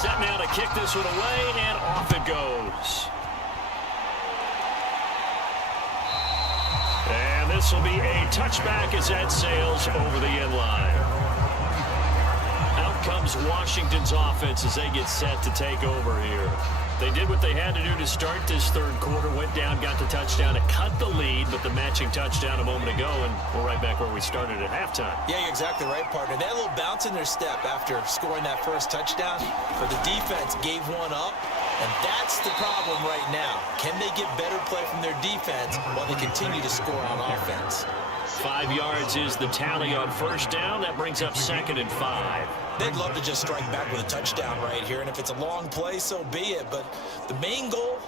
Set now to kick this one away, and off it goes. And this will be a touchback as that sails over the end line. Out comes Washington's offense as they get set to take over here. They did what they had to do to start this third quarter, went down, got the touchdown to cut the lead, but the matching touchdown a moment ago, and we're right back where we started at halftime. Yeah, you're exactly right, partner. They had a little bounce in their step after scoring that first touchdown, but the defense gave one up, and that's the problem right now. Can they get better play from their defense while they continue to score on offense? 5 yards is the tally on first down. That brings up 2nd and 5. They'd love to just strike back with a touchdown right here, and if it's a long play, so be it. But the main goal,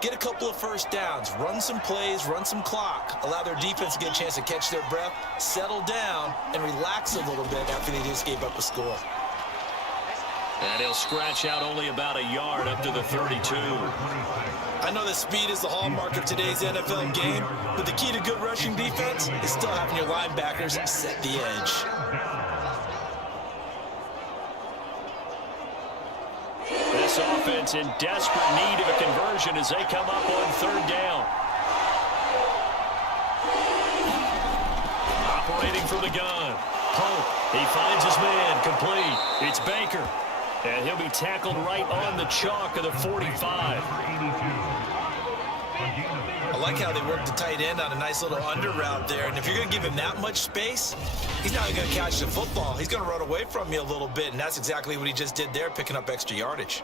get a couple of first downs, run some plays, run some clock, allow their defense to get a chance to catch their breath, settle down, and relax a little bit after they just gave up a score. And he'll scratch out only about a yard up to the 32. I know that speed is the hallmark of today's NFL game, but the key to good rushing defense is still having your linebackers set the edge. This offense in desperate need of a conversion as they come up on third down. Operating from the gun. Pope, he finds his man, complete. It's Baker. And he'll be tackled right on the chalk of the 45. I like how they work the tight end on a nice little under route there. And if you're going to give him that much space, he's not going to catch the football. He's going to run away from you a little bit, and that's exactly what he just did there, picking up extra yardage.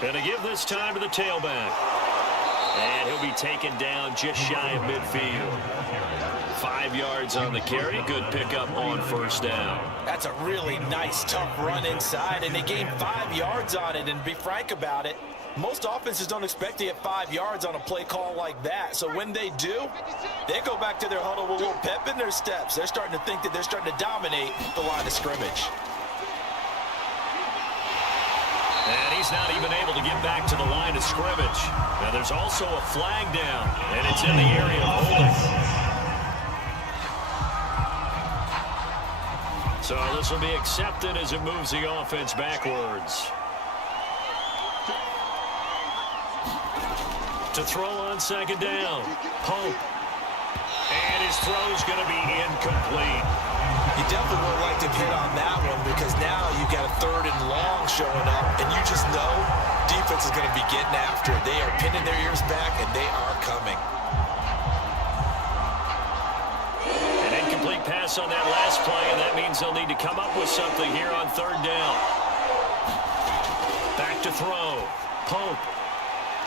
Going to give this time to the tailback. And he'll be taken down just shy of midfield. 5 yards on the carry. Good pickup on first down. That's a really nice, tough run inside, and they gained 5 yards on it. And to be frank about it, most offenses don't expect to get 5 yards on a play call like that. So when they do, they go back to their huddle with a little pep in their steps. They're starting to think that they're starting to dominate the line of scrimmage. And he's not even able to get back to the line of scrimmage. Now there's also a flag down, and it's in the area of holding. So this will be accepted as it moves the offense backwards. To throw on second down. Pope. And his throw's going to be incomplete. You definitely would like to hit on that one because now you've got a 3rd and long showing up, and you just know defense is going to be getting after it. They are pinning their ears back, and they are coming. An incomplete pass on that last play, and that means they'll need to come up with something here on 3rd down. Back to throw. Pope.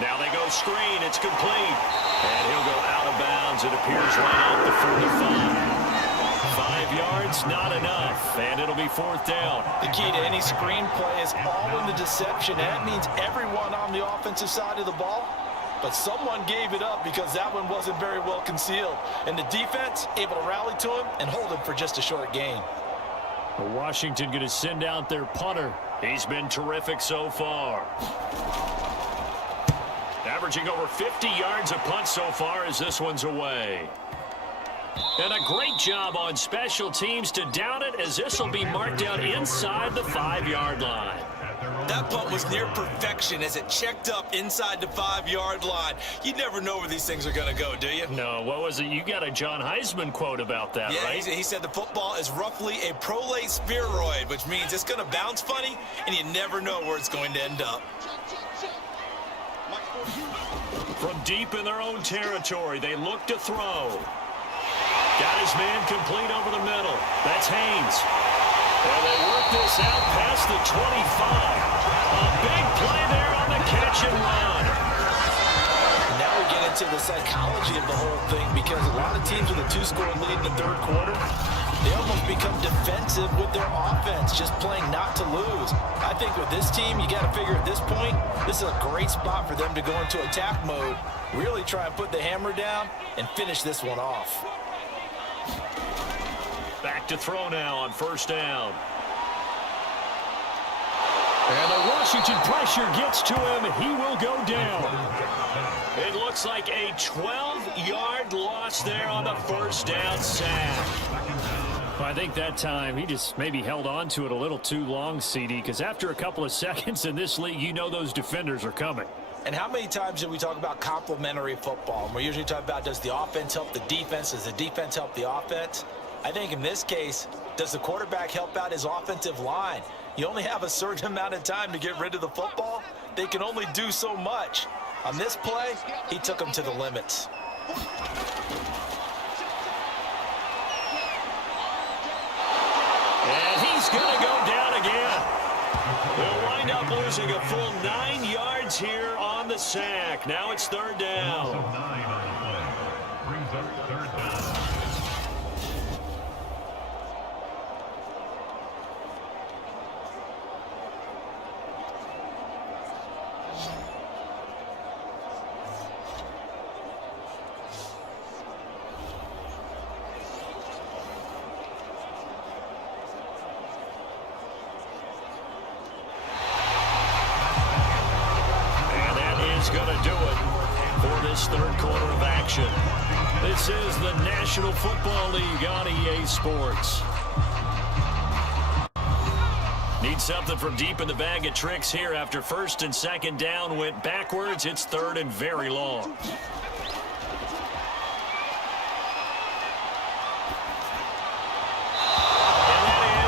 Now they go screen. It's complete. And he'll go out of bounds. It appears right off the 45. 5 yards, not enough. And it'll be 4th down. The key to any screen play is all in the deception. That means everyone on the offensive side of the ball. But someone gave it up because that one wasn't very well concealed. And the defense able to rally to him and hold him for just a short gain. Washington going to send out their punter. He's been terrific so far. Averaging over 50 yards a punt so far as this one's away. And a great job on special teams to down it as this will be marked out inside the 5-yard line. That punt was near perfection as it checked up inside the 5-yard line. You never know where these things are going to go, do you? No, what was it? You got a John Heisman quote about that, right? Yeah, he said the football is roughly a prolate spheroid, which means it's going to bounce funny, and you never know where it's going to end up. From deep in their own territory, they look to throw. Got his man complete over the middle. That's Haynes. And they work this out past the 25. A big play there on the catch and run. Now we get into the psychology of the whole thing because a lot of teams with a 2-score lead in the 3rd quarter, they almost become defensive with their offense, just playing not to lose. I think with this team, you got to figure at this point, this is a great spot for them to go into attack mode, really try and put the hammer down and finish this one off. Back to throw now on 1st down. And the Washington pressure gets to him, and he will go down. It looks like a 12-yard loss there on the 1st down sack. Well, I think that time he just maybe held on to it a little too long, CD, because after a couple of seconds in this league, you know those defenders are coming. And how many times do we talk about complementary football? And we're usually talking about, does the offense help the defense? Does the defense help the offense? I think in this case, does the quarterback help out his offensive line? You only have a certain amount of time to get rid of the football. They can only do so much. On this play, he took them to the limits. And he's going to go down again. They'll wind up losing a full 9 yards here on the sack. Now it's 3rd down. So 9 on the play. Brings up 3rd down. Going to do it for this 3rd quarter of action. This is the National Football League on EA Sports. Need something from deep in the bag of tricks here after 1st and 2nd down went backwards. It's 3rd and very long.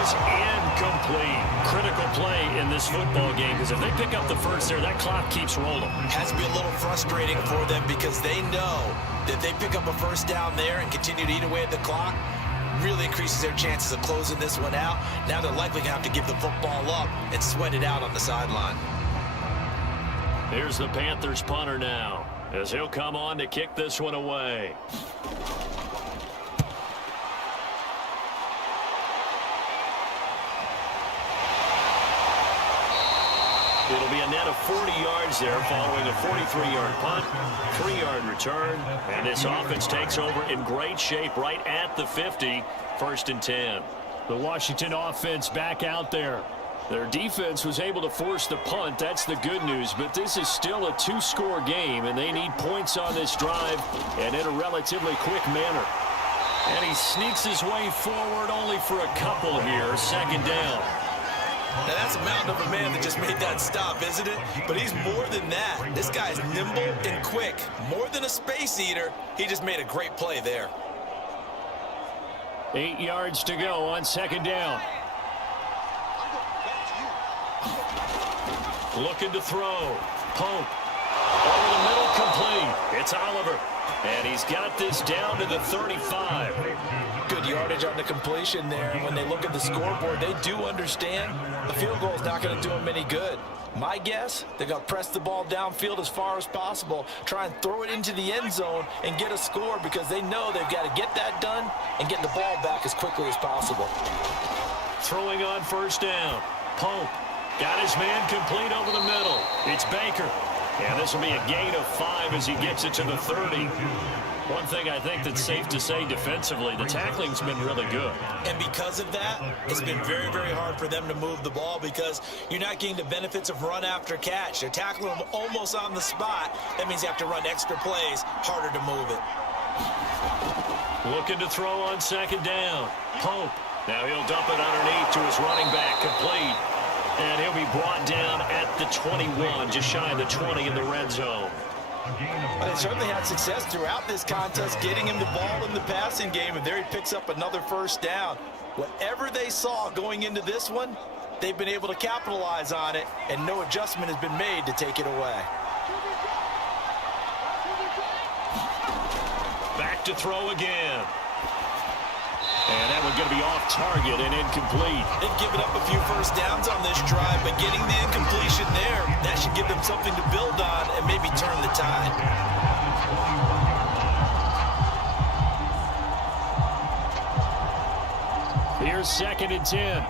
Incomplete. Critical play in this football game because if they pick up the 1st there, that clock keeps rolling. Has to be a little frustrating for them because they know that they pick up a 1st down there and continue to eat away at the clock, really increases their chances of closing this one out. Now they're likely going to have to give the football up and sweat it out on the sideline. Here's the Panthers punter now as he'll come on to kick this one away. It'll be a net of 40 yards there following a 43-yard punt, 3-yard return, and this offense takes over in great shape right at the 50, 1st and 10. The Washington offense back out there. Their defense was able to force the punt. That's the good news, but this is still a 2-score game, and they need points on this drive and in a relatively quick manner. And he sneaks his way forward only for a couple here. Second down. Now, that's a mountain of a man that just made that stop, isn't it? But he's more than that. This guy's nimble and quick. More than a space eater, he just made a great play there. 8 yards to go on second down. Looking to throw. Pope. Over the middle, complete. It's Oliver. And he's got this down to the 35. Good yardage on the completion there. And when they look at the scoreboard, they do understand the field goal is not going to do them any good. My guess, they're going to press the ball downfield as far as possible, try and throw it into the end zone and get a score because they know they've got to get that done and get the ball back as quickly as possible. Throwing on first down. Pope got his man complete over the middle. It's Baker. And this will be a gain of 5 as he gets it to the 30. One thing I think that's safe to say defensively, the tackling's been really good. And because of that, it's been very, very hard for them to move the ball because you're not getting the benefits of run after catch. They're tackling them almost on the spot. That means you have to run extra plays, harder to move it. Looking to throw on second down. Pope. Now he'll dump it underneath to his running back, complete. And he'll be brought down at the 21, just shy of the 20 in the red zone. But they certainly had success throughout this contest, getting him the ball in the passing game, and there he picks up another first down. Whatever they saw going into this one, they've been able to capitalize on it, and no adjustment has been made to take it away. Back to throw again. And that one's going to be off target and incomplete. They've given up a few first downs on this drive, but getting the incompletion there, that should give them something to build on and maybe turn the tide. Here's 2nd and 10.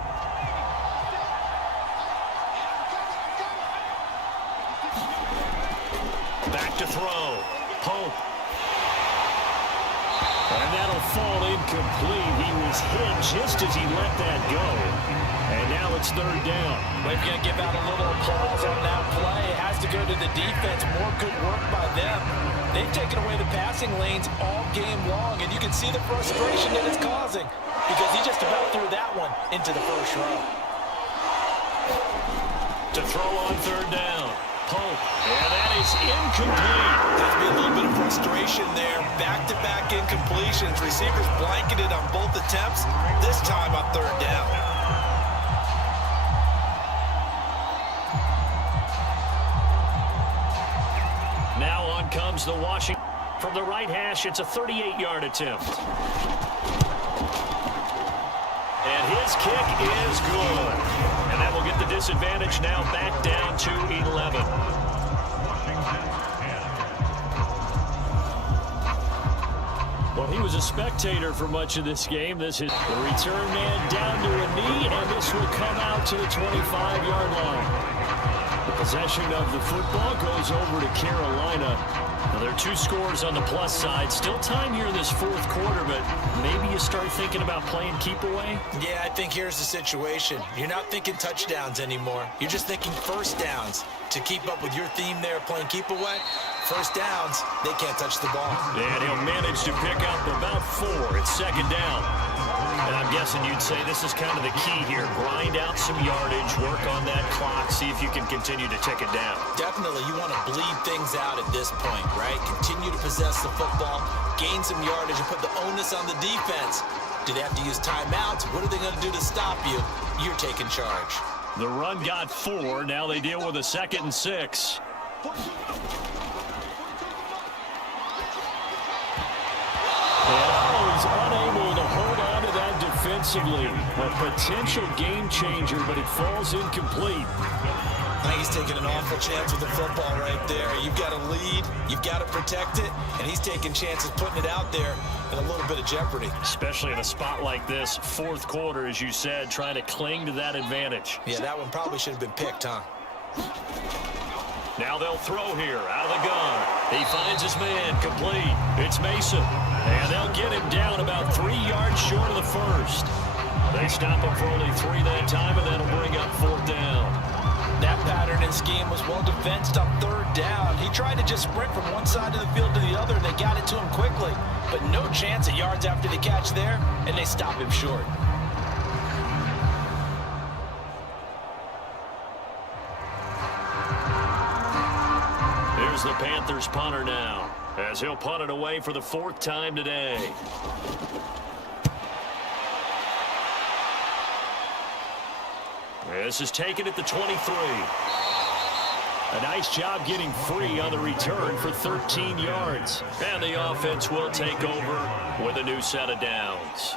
Back to throw. Pope. And that'll fall incomplete. He was hit just as he let that go. And now it's 3rd down. We're going to give out a little applause on that play. It has to go to the defense. More good work by them. They've taken away the passing lanes all game long, and you can see the frustration that it's causing because he just about threw that one into the first row. To throw on 3rd down. Pope. And that is incomplete. There's been a little bit of frustration there. Back-to-back incompletions. Receivers blanketed on both attempts, this time on 3rd down. Now on comes the Washington. From the right hash, it's a 38-yard attempt. And his kick is good. And that will get the disadvantage now back down to 11. Well, he was a spectator for much of this game. This is the return man down to a knee, and this will come out to the 25-yard line. The possession of the football goes over to Carolina. Now, there are 2 scores on the plus side. Still time here in this 4th quarter, but maybe you start thinking about playing keep away? Yeah, I think here's the situation. You're not thinking touchdowns anymore. You're just thinking first downs. To keep up with your theme there, playing keep away, first downs, they can't touch the ball. And he'll manage to pick up about 4. It's 2nd down. And I'm guessing you'd say this is kind of the key here. Grind out some yardage, work on that clock, see if you can continue to tick it down. Definitely, you want to bleed things out at this point, right? Continue to possess the football, gain some yardage, and put the onus on the defense. Do they have to use timeouts? What are they going to do to stop you? You're taking charge. The run got 4. Now they deal with a 2nd and 6. Oh, he's unable to hold on to that defensively. A potential game changer, but it falls incomplete. I think he's taking an awful chance with the football right there. You've got to lead, you've got to protect it, and he's taking chances putting it out there in a little bit of jeopardy. Especially in a spot like this, 4th quarter, as you said, trying to cling to that advantage. Yeah, that one probably should have been picked, huh? Now they'll throw here, out of the gun. He finds his man, complete. It's Mason. And they'll get him down about 3 yards short of the first. They stop him for only 3 that time, and that'll bring up 4th down. That pattern running scheme was well defensed on third down. He tried to just sprint from one side of the field to the other, and they got it to him quickly. But no chance at yards after the catch there, and they stop him short. Here's the Panthers punter now, as he'll punt it away for the 4th time today. This is taken at the 23. A nice job getting free on the return for 13 yards. And the offense will take over with a new set of downs.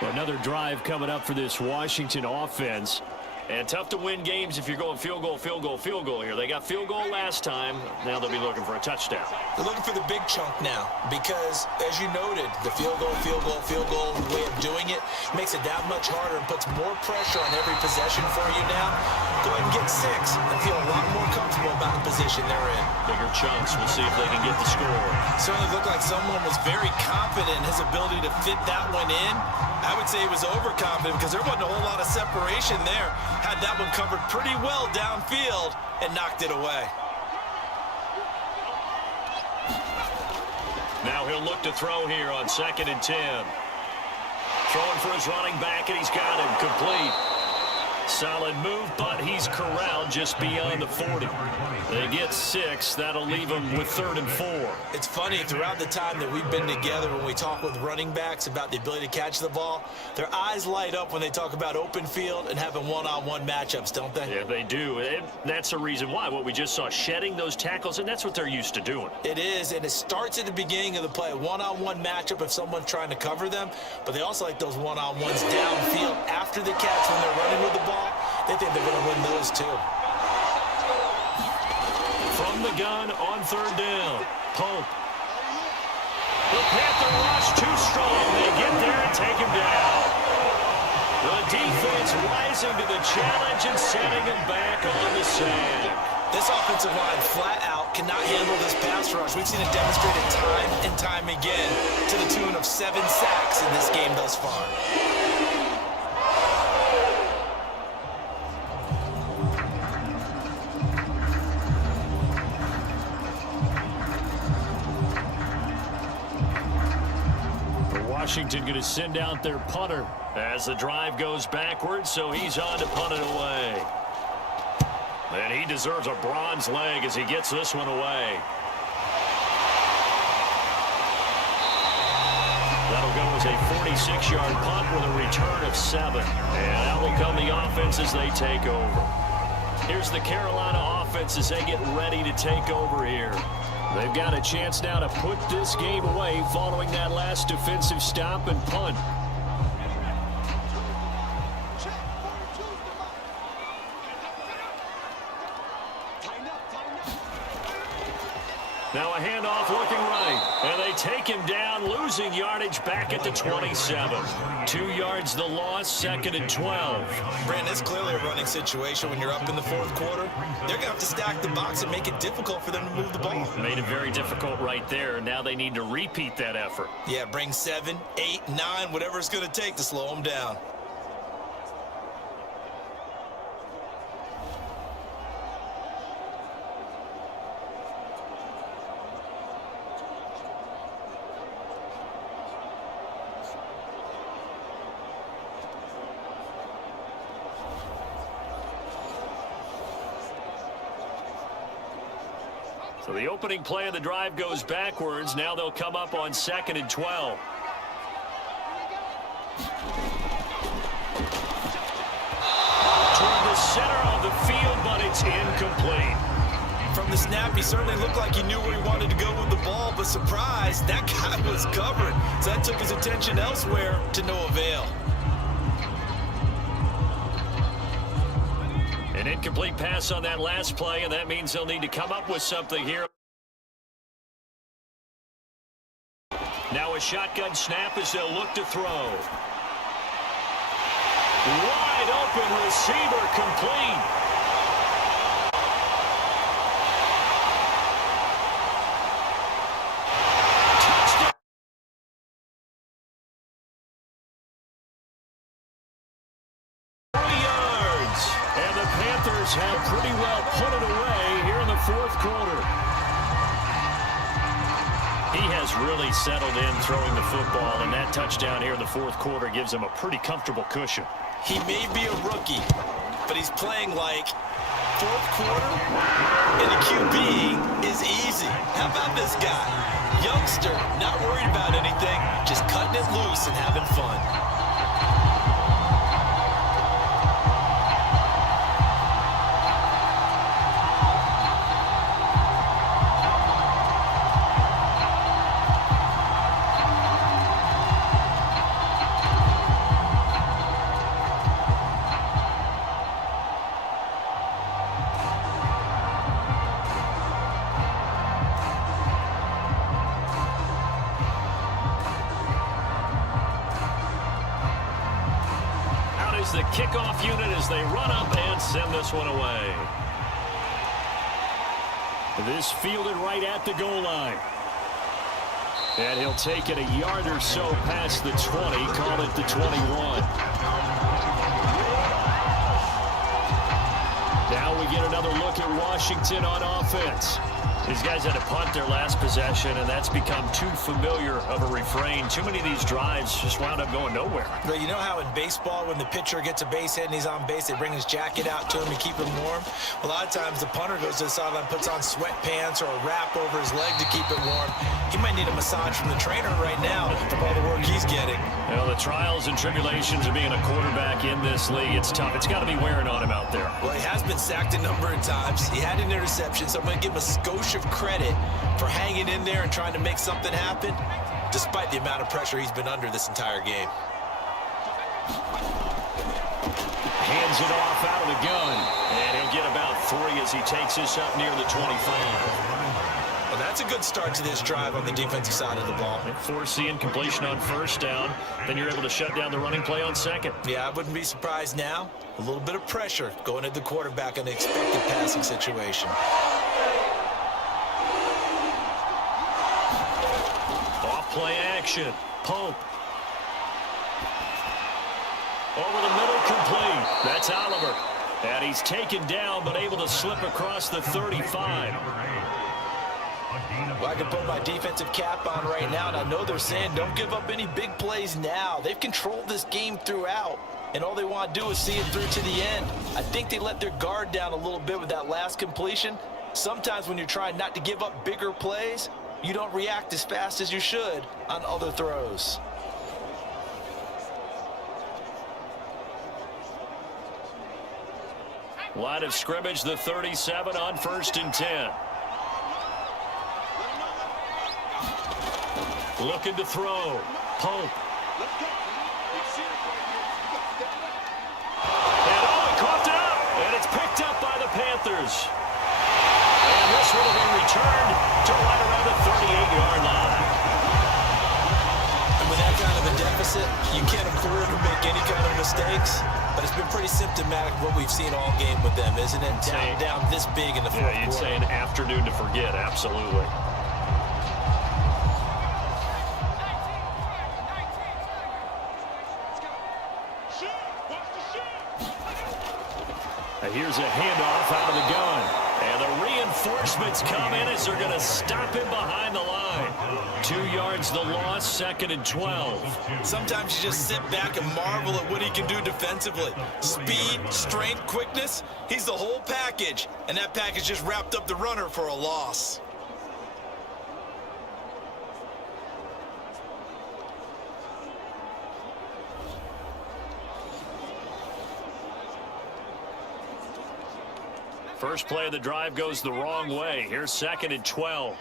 Another drive coming up for this Washington offense. And tough to win games if you're going field goal, field goal, field goal here. They got field goal last time. Now they'll be looking for a touchdown. They're looking for the big chunk now because, as you noted, the field goal, field goal, field goal way of doing it makes it that much harder and puts more pressure on every possession for you now. Go ahead and get 6 and feel a lot more comfortable about the position they're in. Bigger chunks. We'll see if they can get the score. Certainly looked like someone was very confident in his ability to fit that one in. I would say he was overconfident because there wasn't a whole lot of separation there. Had that one covered pretty well downfield and knocked it away. Now he'll look to throw here on 2nd and 10. Throwing for his running back, and he's got him complete. Solid move, but he's corralled just beyond the 40. They get 6. That'll leave them with 3rd and 4. It's funny, throughout the time that we've been together, when we talk with running backs about the ability to catch the ball, their eyes light up when they talk about open field and having one-on-one matchups, don't they? Yeah, they do. And that's the reason why. What we just saw, shedding those tackles, and that's what they're used to doing. It is, and it starts at the beginning of the play. One-on-one matchup if someone's trying to cover them, but they also like those one-on-ones downfield after the catch when they're running with the ball. They think they're going to win those too. From the gun on 3rd down, Pope. The Panther rush too strong. They get there and take him down. The defense rising to the challenge and setting him back on the sand. This offensive line flat out cannot handle this pass rush. We've seen it demonstrated time and time again to the tune of 7 sacks in this game thus far. Washington going to send out their punter as the drive goes backwards, so he's on to punt it away. And he deserves a bronze leg as he gets this one away. That'll go as a 46-yard punt with a return of 7. And out will come the offense as they take over. Here's the Carolina offense as they get ready to take over here. They've got a chance now to put this game away following that last defensive stop and punt. Now a handoff looking right, and they take him down, losing yardage back at the 27. 2 yards the loss, 2nd and 12. Brandon, it's clearly a running situation when you're up in the 4th quarter. They're going to have to stack the box and make it difficult for them to move the ball. Made it very difficult right there. Now they need to repeat that effort. Yeah, bring 7, 8, 9, whatever it's going to take to slow them down. So the opening play of the drive goes backwards. Now they'll come up on 2nd and 12. Toward the center of the field, but it's incomplete. From the snap, he certainly looked like he knew where he wanted to go with the ball, but surprise, that guy was covered. So that took his attention elsewhere to no avail. An incomplete pass on that last play, and that means they'll need to come up with something here. Now a shotgun snap as they'll look to throw. Wide open receiver, complete. Touchdown. And the Panthers Harriers have pretty well put it away here in the fourth quarter. He has really settled in throwing the football, and that touchdown here in the fourth quarter gives him a pretty comfortable cushion. He may be a rookie, but he's playing like fourth quarter, and the QB is easy. How about this guy? Youngster, not worried about anything, just cutting it loose and having fun. The kickoff unit as they run up and send this one away. This fielded right at the goal line. And he'll take it a yard or so past the 20, call it the 21. Now we get another look at Washington on offense. These guys had to punt their last possession, and that's become too familiar of a refrain. Too many of these drives just wound up going nowhere. Well, you know how in baseball, when the pitcher gets a base hit and he's on base, they bring his jacket out to him to keep him warm? A lot of times the punter goes to the sideline, puts on sweatpants or a wrap over his leg to keep it warm. He might need a massage from the trainer right now from all the work he's getting. Well, the trials and tribulations of being a quarterback in this league, it's tough. It's got to be wearing on him out there. Well, he has been sacked a number of times. He had an interception, so I'm going to give him a skosh of credit for hanging in there and trying to make something happen, despite the amount of pressure he's been under this entire game. Hands it off out of the gun, and he'll get about 3 as he takes this up near the 25. Well, that's a good start to this drive on the defensive side of the ball. Forcing completion on first down, then you're able to shut down the running play on second. Yeah, I wouldn't be surprised now. A little bit of pressure going at the quarterback in the expected passing situation. Play action. Pope. Over the middle, complete. That's Oliver. And he's taken down, but able to slip across the 35. Well, I can put my defensive cap on right now, and I know they're saying don't give up any big plays now. They've controlled this game throughout, and all they want to do is see it through to the end. I think they let their guard down a little bit with that last completion. Sometimes when you're trying not to give up bigger plays, you don't react as fast as you should on other throws. Line of scrimmage, the 37 on 1st and 10. Looking to throw. Pope. And he coughed it up. And it's picked up by the Panthers. And this one will be returned to right around the 38-yard line. And with that kind of a deficit, you can't afford to make any kind of mistakes. But it's been pretty symptomatic of what we've seen all game with them, isn't it? Down this big in the fourth quarter. You'd say an afternoon to forget, absolutely. And here's a handoff out of the gun. And the reinforcements come in as they're going to stop him behind the line. 2 yards the loss, 2nd and 12. Sometimes you just sit back and marvel at what he can do defensively. Speed, strength, quickness, he's the whole package. And that package just wrapped up the runner for a loss. First play of the drive goes the wrong way. Here's 2nd and 12.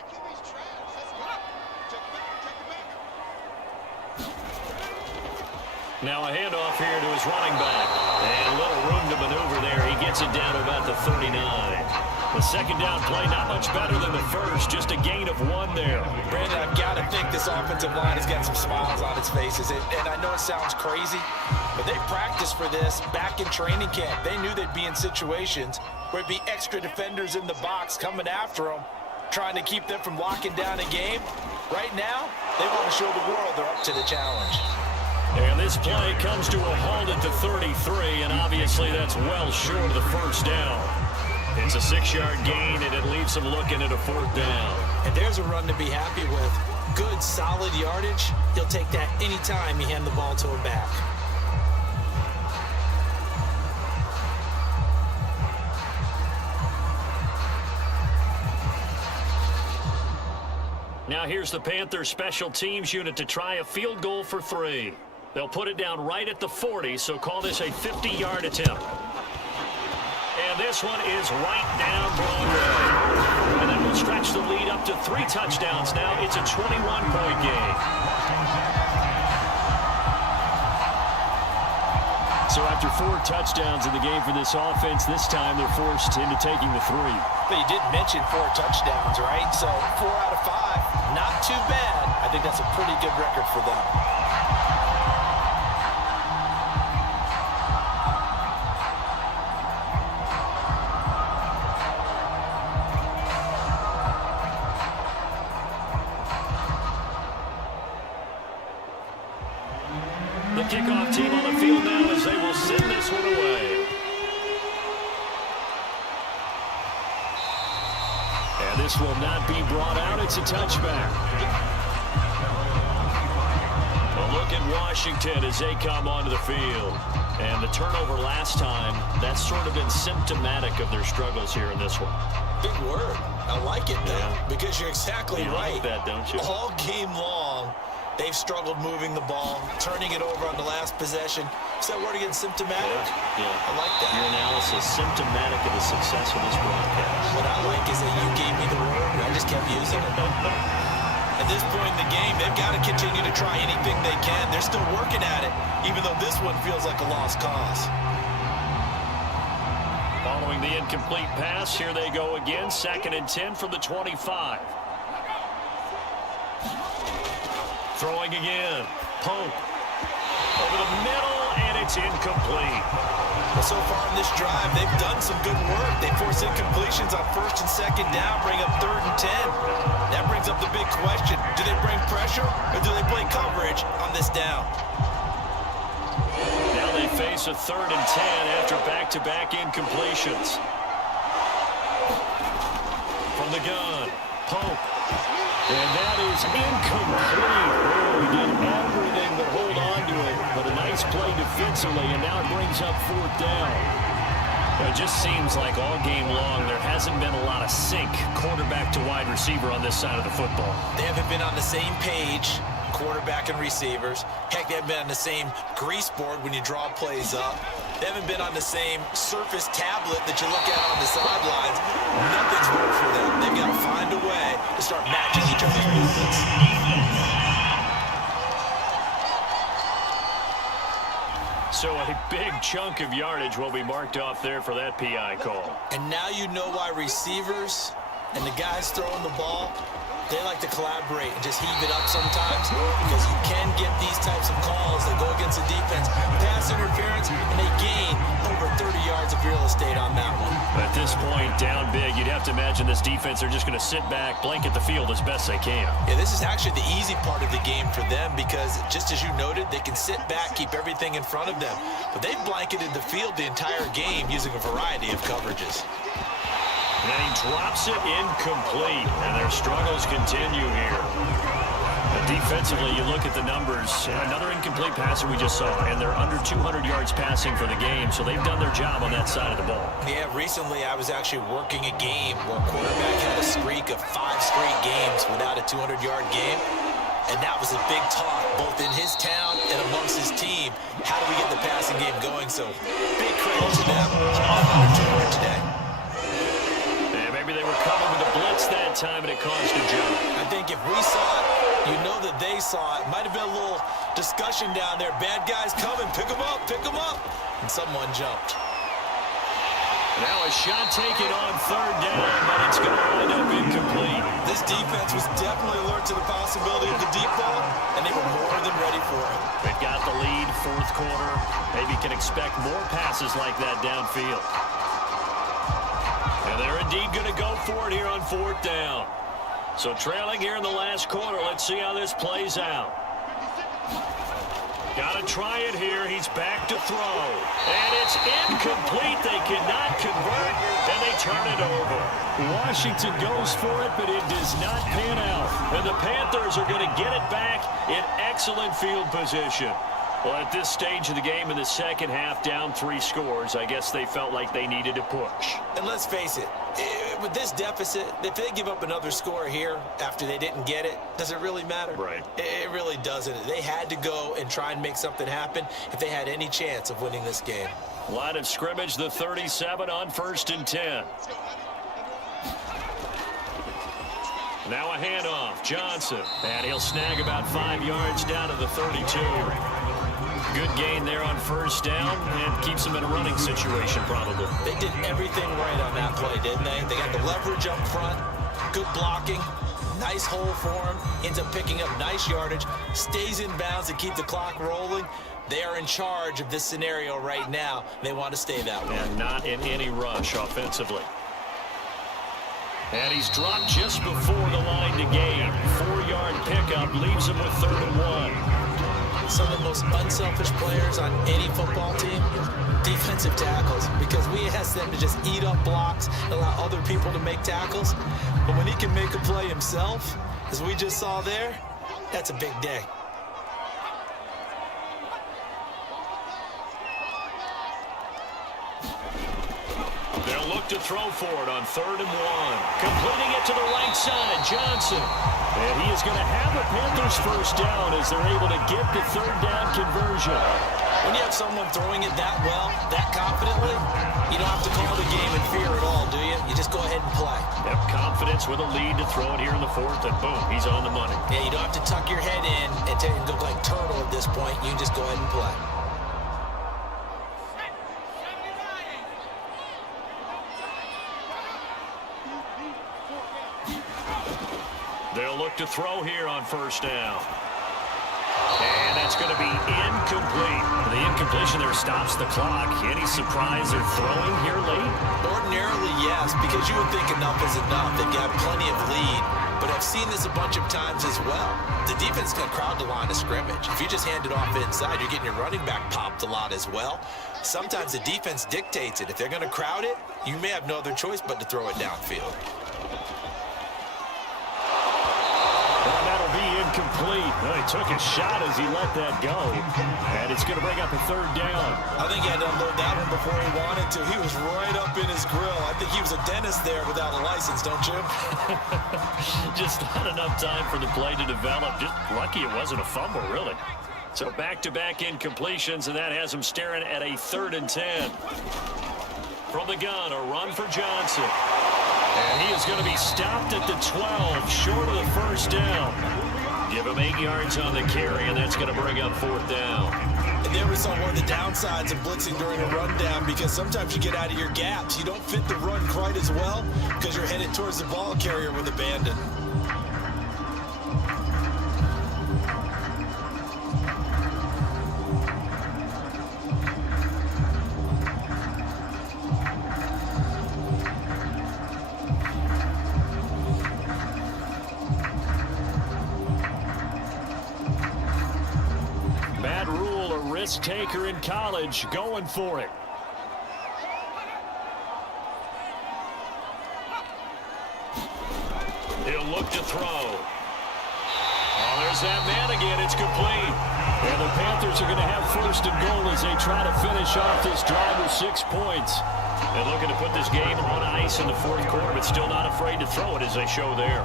Now a handoff here to his running back. And a little room to maneuver there. He gets it down to about the 39. The second down play not much better than the first. Just a gain of 1 there. Brandon, I've got to think this offensive line has got some smiles on its faces. And I know it sounds crazy, but they practiced for this back in training camp. They knew they'd be in situations where it'd be extra defenders in the box coming after them, trying to keep them from locking down a game. Right now, they want to show the world they're up to the challenge. And this play comes to a halt at the 33, and obviously that's well short of the first down. It's a 6-yard gain, and it leaves them looking at a 4th down. And there's a run to be happy with. Good, solid yardage. He'll take that anytime you hand the ball to him back. Now here's the Panthers special teams unit to try a field goal for 3. They'll put it down right at the 40, so call this a 50-yard attempt. And this one is right down Broadway. And that will stretch the lead up to 3 touchdowns now. It's a 21-point game. So after 4 touchdowns in the game for this offense, this time they're forced into taking the 3. But you did mention 4 touchdowns, right? So 4 out of 5, not too bad. I think that's a pretty good record for them. The kickoff team on the field now as they will send this one away. And this will not be brought out. It's a touchback. A look at Washington as they come onto the field. And the turnover last time, that's sort of been symptomatic of their struggles here in this one. Big word. I like it, though, because you're exactly right. You like that, don't you? All game long, they've struggled moving the ball, turning it over on the last possession. Is that word again, symptomatic? Yeah. I like that. Your analysis, symptomatic of the success of this broadcast. What I like is that you gave me the word, and I just kept using it. At this point in the game, they've got to continue to try anything they can. They're still working at it, even though this one feels like a lost cause. Following the incomplete pass, here they go again. 2nd and 10 from the 25. Throwing again. Pope. Over the middle, and it's incomplete. Well, so far in this drive, they've done some good work. They force incompletions on 1st and 2nd down, bring up 3rd and 10. That brings up the big question. Do they bring pressure, or do they play coverage on this down? Now they face a 3rd and 10 after back-to-back incompletions. From the gun, Pope. And that is incomplete. Oh, he did everything but hold on to it. But a nice play defensively, and now it brings up 4th down. It just seems like all game long there hasn't been a lot of sync quarterback to wide receiver on this side of the football. They haven't been on the same page, quarterback and receivers. Heck, they haven't been on the same grease board when you draw plays up. They haven't been on the same surface tablet that you look at on the sidelines. Nothing's worked for them. They've got to find a way to start matching each other's movements. So a big chunk of yardage will be marked off there for that PI call. And now you know why receivers and the guys throwing the ball, they like to collaborate and just heave it up sometimes, because you can get these types of calls that go against the defense, pass interference, and they gain over 30 yards of real estate on that one. At this point, down big, you'd have to imagine this defense are just going to sit back, blanket the field as best they can. Yeah, this is actually the easy part of the game for them, because just as you noted, they can sit back, keep everything in front of them. But they've blanketed the field the entire game using a variety of coverages. And he drops it incomplete, and their struggles continue here. But defensively, you look at the numbers, another incomplete passer we just saw, and they're under 200 yards passing for the game, so they've done their job on that side of the ball. Yeah, recently I was actually working a game where a quarterback had a streak of 5 straight games without a 200-yard game, and that was a big talk, both in his town and amongst his team. How do we get the passing game going? So big credit to them. Under 200 today. Maybe they were coming with a blitz that time, and it caused a jump. I think if we saw it, you know that they saw it. Might have been a little discussion down there. Bad guys coming. Pick them up. Pick them up. And someone jumped. Now a shot taken on 3rd down, but it's going to wind up incomplete. This defense was definitely alert to the possibility of the deep ball, and they were more than ready for it. They've got the lead, 4th quarter. Maybe can expect more passes like that downfield. And they're indeed going to go for it here on 4th down. So trailing here in the last quarter, let's see how this plays out. Got to try it here. He's back to throw. And it's incomplete. They cannot convert, and they turn it over. Washington goes for it, but it does not pan out. And the Panthers are going to get it back in excellent field position. Well, at this stage of the game in the second half, down 3 scores, I guess they felt like they needed to push. And let's face it, with this deficit, if they give up another score here after they didn't get it, does it really matter? Right. It really doesn't. They had to go and try and make something happen if they had any chance of winning this game. Line of scrimmage, the 37 on 1st and 10. Now a handoff, Johnson. And he'll snag about 5 yards down to the 32. Good gain there on 1st down and keeps them in a running situation probably. They did everything right on that play, didn't they? They got the leverage up front, good blocking, nice hole for him, ends up picking up nice yardage, stays in bounds to keep the clock rolling. They are in charge of this scenario right now. They want to stay that way. And not in any rush offensively. And he's dropped just before the line to gain. 4-yard pickup leaves him with 3rd and 1. Some of the most unselfish players on any football team, defensive tackles, because we ask them to just eat up blocks, allow other people to make tackles. But when he can make a play himself, as we just saw there, that's a big day. They'll look to throw for it on 3rd and 1. Completing it to the right side, Johnson. And he is going to have a Panthers 1st down as they're able to get the 3rd down conversion. When you have someone throwing it that well, that confidently, you don't have to call the game in fear at all, do you? You just go ahead and play. Yep, confidence with a lead to throw it here in the 4th, and boom, he's on the money. Yeah, you don't have to tuck your head in and look like turtle at this point. You can just go ahead and play. They'll look to throw here on 1st down. And that's going to be incomplete. The incompletion there stops the clock. Any surprise they're throwing here late? Ordinarily, yes, because you would think enough is enough. They've got plenty of lead. But I've seen this a bunch of times as well. The defense can crowd the line of scrimmage. If you just hand it off inside, you're getting your running back popped a lot as well. Sometimes the defense dictates it. If they're going to crowd it, you may have no other choice but to throw it downfield. And that'll be incomplete. Well, he took a shot as he let that go. And it's going to bring up a 3rd down. I think he had to unload that one before he wanted to. He was right up in his grill. I think he was a dentist there without a license, don't you? Just not enough time for the play to develop. Just lucky it wasn't a fumble, really. So back-to-back incompletions, and that has him staring at a 3rd and 10. From the gun, a run for Johnson. And he is going to be stopped at the 12, short of the 1st down. Give him 8 yards on the carry, and that's going to bring up 4th down. And there we saw one of the downsides of blitzing during a rundown, because sometimes you get out of your gaps. You don't fit the run quite as well because you're headed towards the ball carrier with abandon. Taker in college, going for it. He'll look to throw. Oh, there's that man again. It's complete. And the Panthers are going to have 1st and goal as they try to finish off this drive with 6 points. And looking to put this game on ice in the 4th quarter, but still not afraid to throw it as they show there.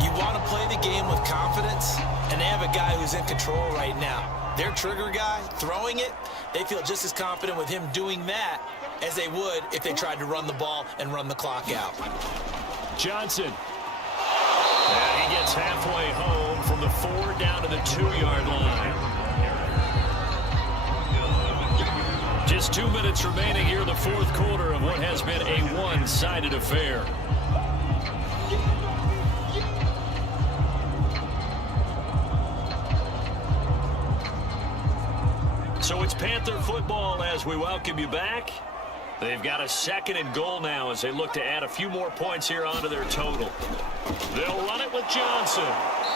You want to play the game with confidence, and they have a guy who's in control right now. Their trigger guy, throwing it, they feel just as confident with him doing that as they would if they tried to run the ball and run the clock out. Johnson. And he gets halfway home from the 4 down to the 2-yard line. Just 2 minutes remaining here in the 4th quarter of what has been a one-sided affair. So it's Panther football as we welcome you back. They've got a 2nd and goal now as they look to add a few more points here onto their total. They'll run it with Johnson.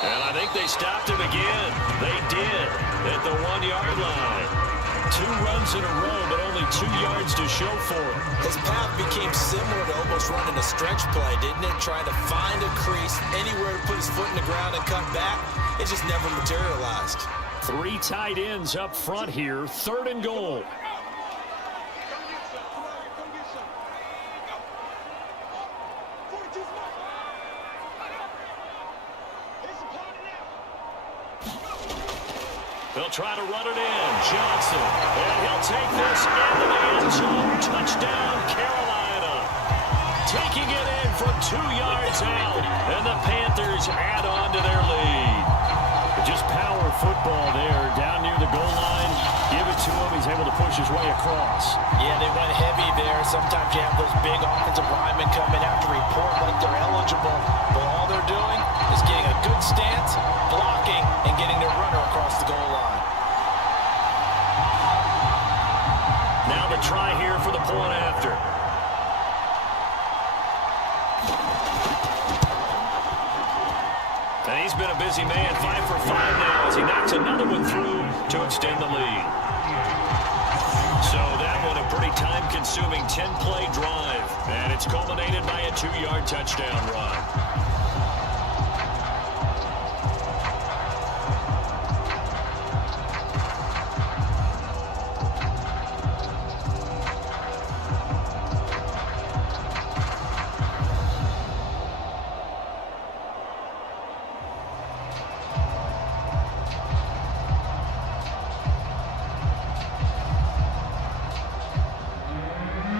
And I think they stopped him again. They did at the 1-yard line. 2 runs in a row, but only 2 yards to show for it. His path became similar to almost running a stretch play, didn't it? Trying to find a crease, anywhere to put his foot in the ground and cut back. It just never materialized. 3 tight ends up front here. 3rd and goal. They'll try to run it in. Johnson. And he'll take this into the end zone. Touchdown, Carolina. Taking it in from 2 yards out. And the Panthers add on to their lead. Just power football there. Down near the goal line. Give it to him. He's able to push his way across. Yeah, they went heavy there. Sometimes you have those big offensive linemen coming out to report like they're eligible. But all they're doing is getting a good stance, blocking, and getting their runner across the goal line. Now the try here for the point after. And he's been a busy man, 5 for 5 now as he knocks another one through to extend the lead. So that one a pretty time-consuming 10-play drive. And it's culminated by a 2-yard touchdown run.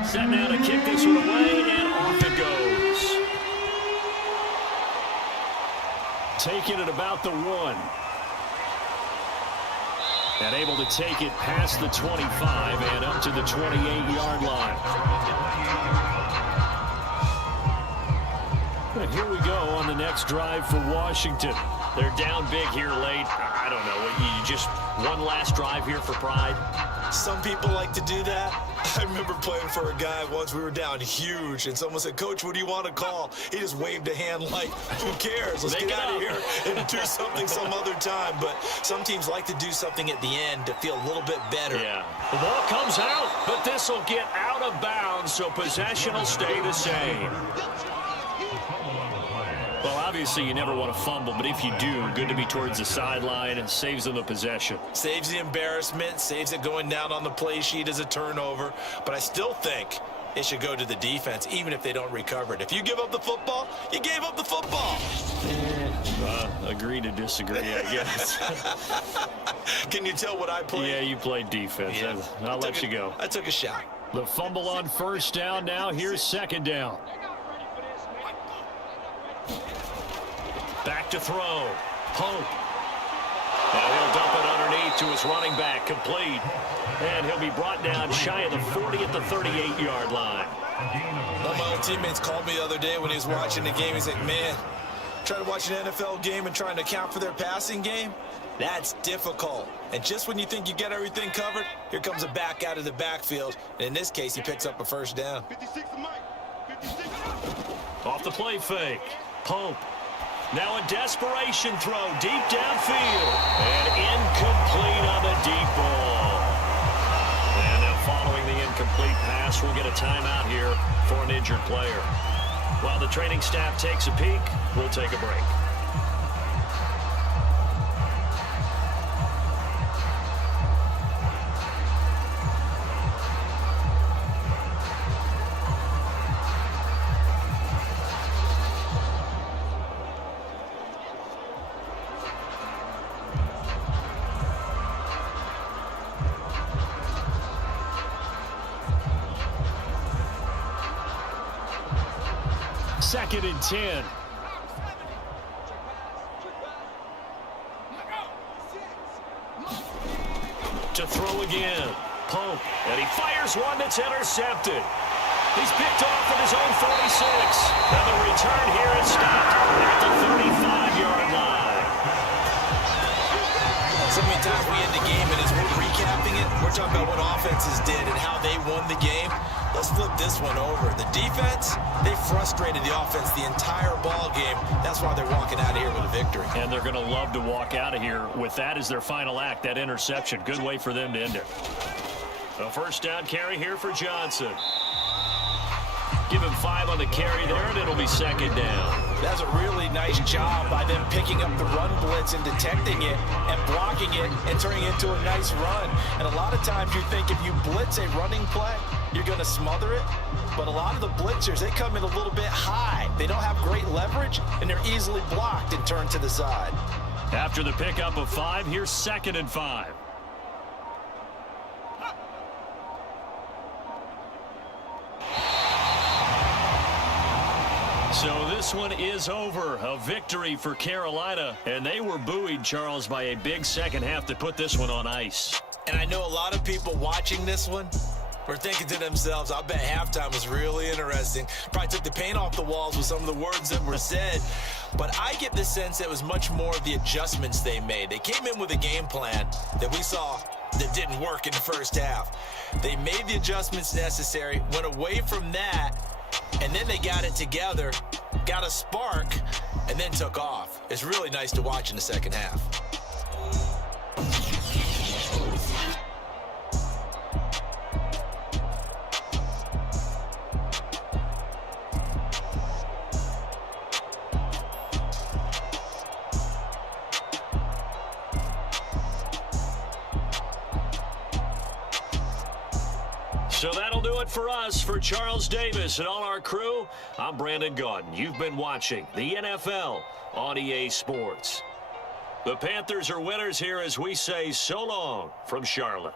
Set now to kick this one away, and off it goes. Taking it about the 1. And able to take it past the 25 and up to the 28-yard line. And here we go on the next drive for Washington. They're down big here late. I don't know. You just one last drive here for pride? Some people like to do that. I remember playing for a guy once. We were down huge, and someone said, "Coach, what do you want to call?" He just waved a hand like, "Who cares? Let's get out of here and do something some other time." But some teams like to do something at the end to feel a little bit better. Yeah. The ball comes out, but this will get out of bounds, so possession will stay the same. Well, obviously, you never want to fumble, but if you do, good to be towards the sideline and saves them the possession. Saves the embarrassment, saves it going down on the play sheet as a turnover. But I still think it should go to the defense, even if they don't recover it. If you give up the football, you gave up the football. Agree to disagree, I guess. Can you tell what I played? Yeah, you played defense. Yeah. I'll let you go. I took a shot. The fumble on 1st down now. Here's 2nd down. Back to throw. Pope. And he'll dump it underneath to his running back. Complete. And he'll be brought down shy of the 40 at the 38-yard line. One of my old teammates called me the other day when he was watching the game. He's like, "Man, trying to watch an NFL game and trying to account for their passing game? That's difficult." And just when you think you get everything covered, here comes a back out of the backfield. And in this case, he picks up a 1st down. Off the play fake. Pope. Now a desperation throw deep downfield. And incomplete on the deep ball. And now following the incomplete pass, we'll get a timeout here for an injured player. While the training staff takes a peek, we'll take a break. Second and 10. To throw again. Pope. And he fires one that's intercepted. He's picked off at his own 46. And the return here is stopped at the 35-yard line. So many times we end the game, and as we're recapping it, we're talking about what offenses did and how they won the game. Let's flip this one over. The defense, they frustrated the offense the entire ball game. That's why they're walking out of here with a victory. And they're going to love to walk out of here with that as their final act, that interception. Good way for them to end it. A first down carry here for Johnson. Give him 5 on the carry there, and it'll be second down. That's a really nice job by them picking up the run blitz and detecting it and blocking it and turning it into a nice run. And a lot of times you think if you blitz a running play, you're going to smother it. But a lot of the blitzers, they come in a little bit high. They don't have great leverage, and they're easily blocked and turned to the side. After the pickup of 5, here's 2nd and 5. So this one is over. A victory for Carolina. And they were buoyed, Charles, by a big second half to put this one on ice. And I know a lot of people watching this one were thinking to themselves, I bet halftime was really interesting. Probably took the paint off the walls with some of the words that were said. But I get the sense it was much more of the adjustments they made. They came in with a game plan that we saw that didn't work in the first half. They made the adjustments necessary, went away from that, and then they got it together, got a spark, and then took off. It's really nice to watch in the second half. So that'll do it for us. For Charles Davis and all our crew, I'm Brandon Gaudin. You've been watching the NFL on EA Sports. The Panthers are winners here as we say so long from Charlotte.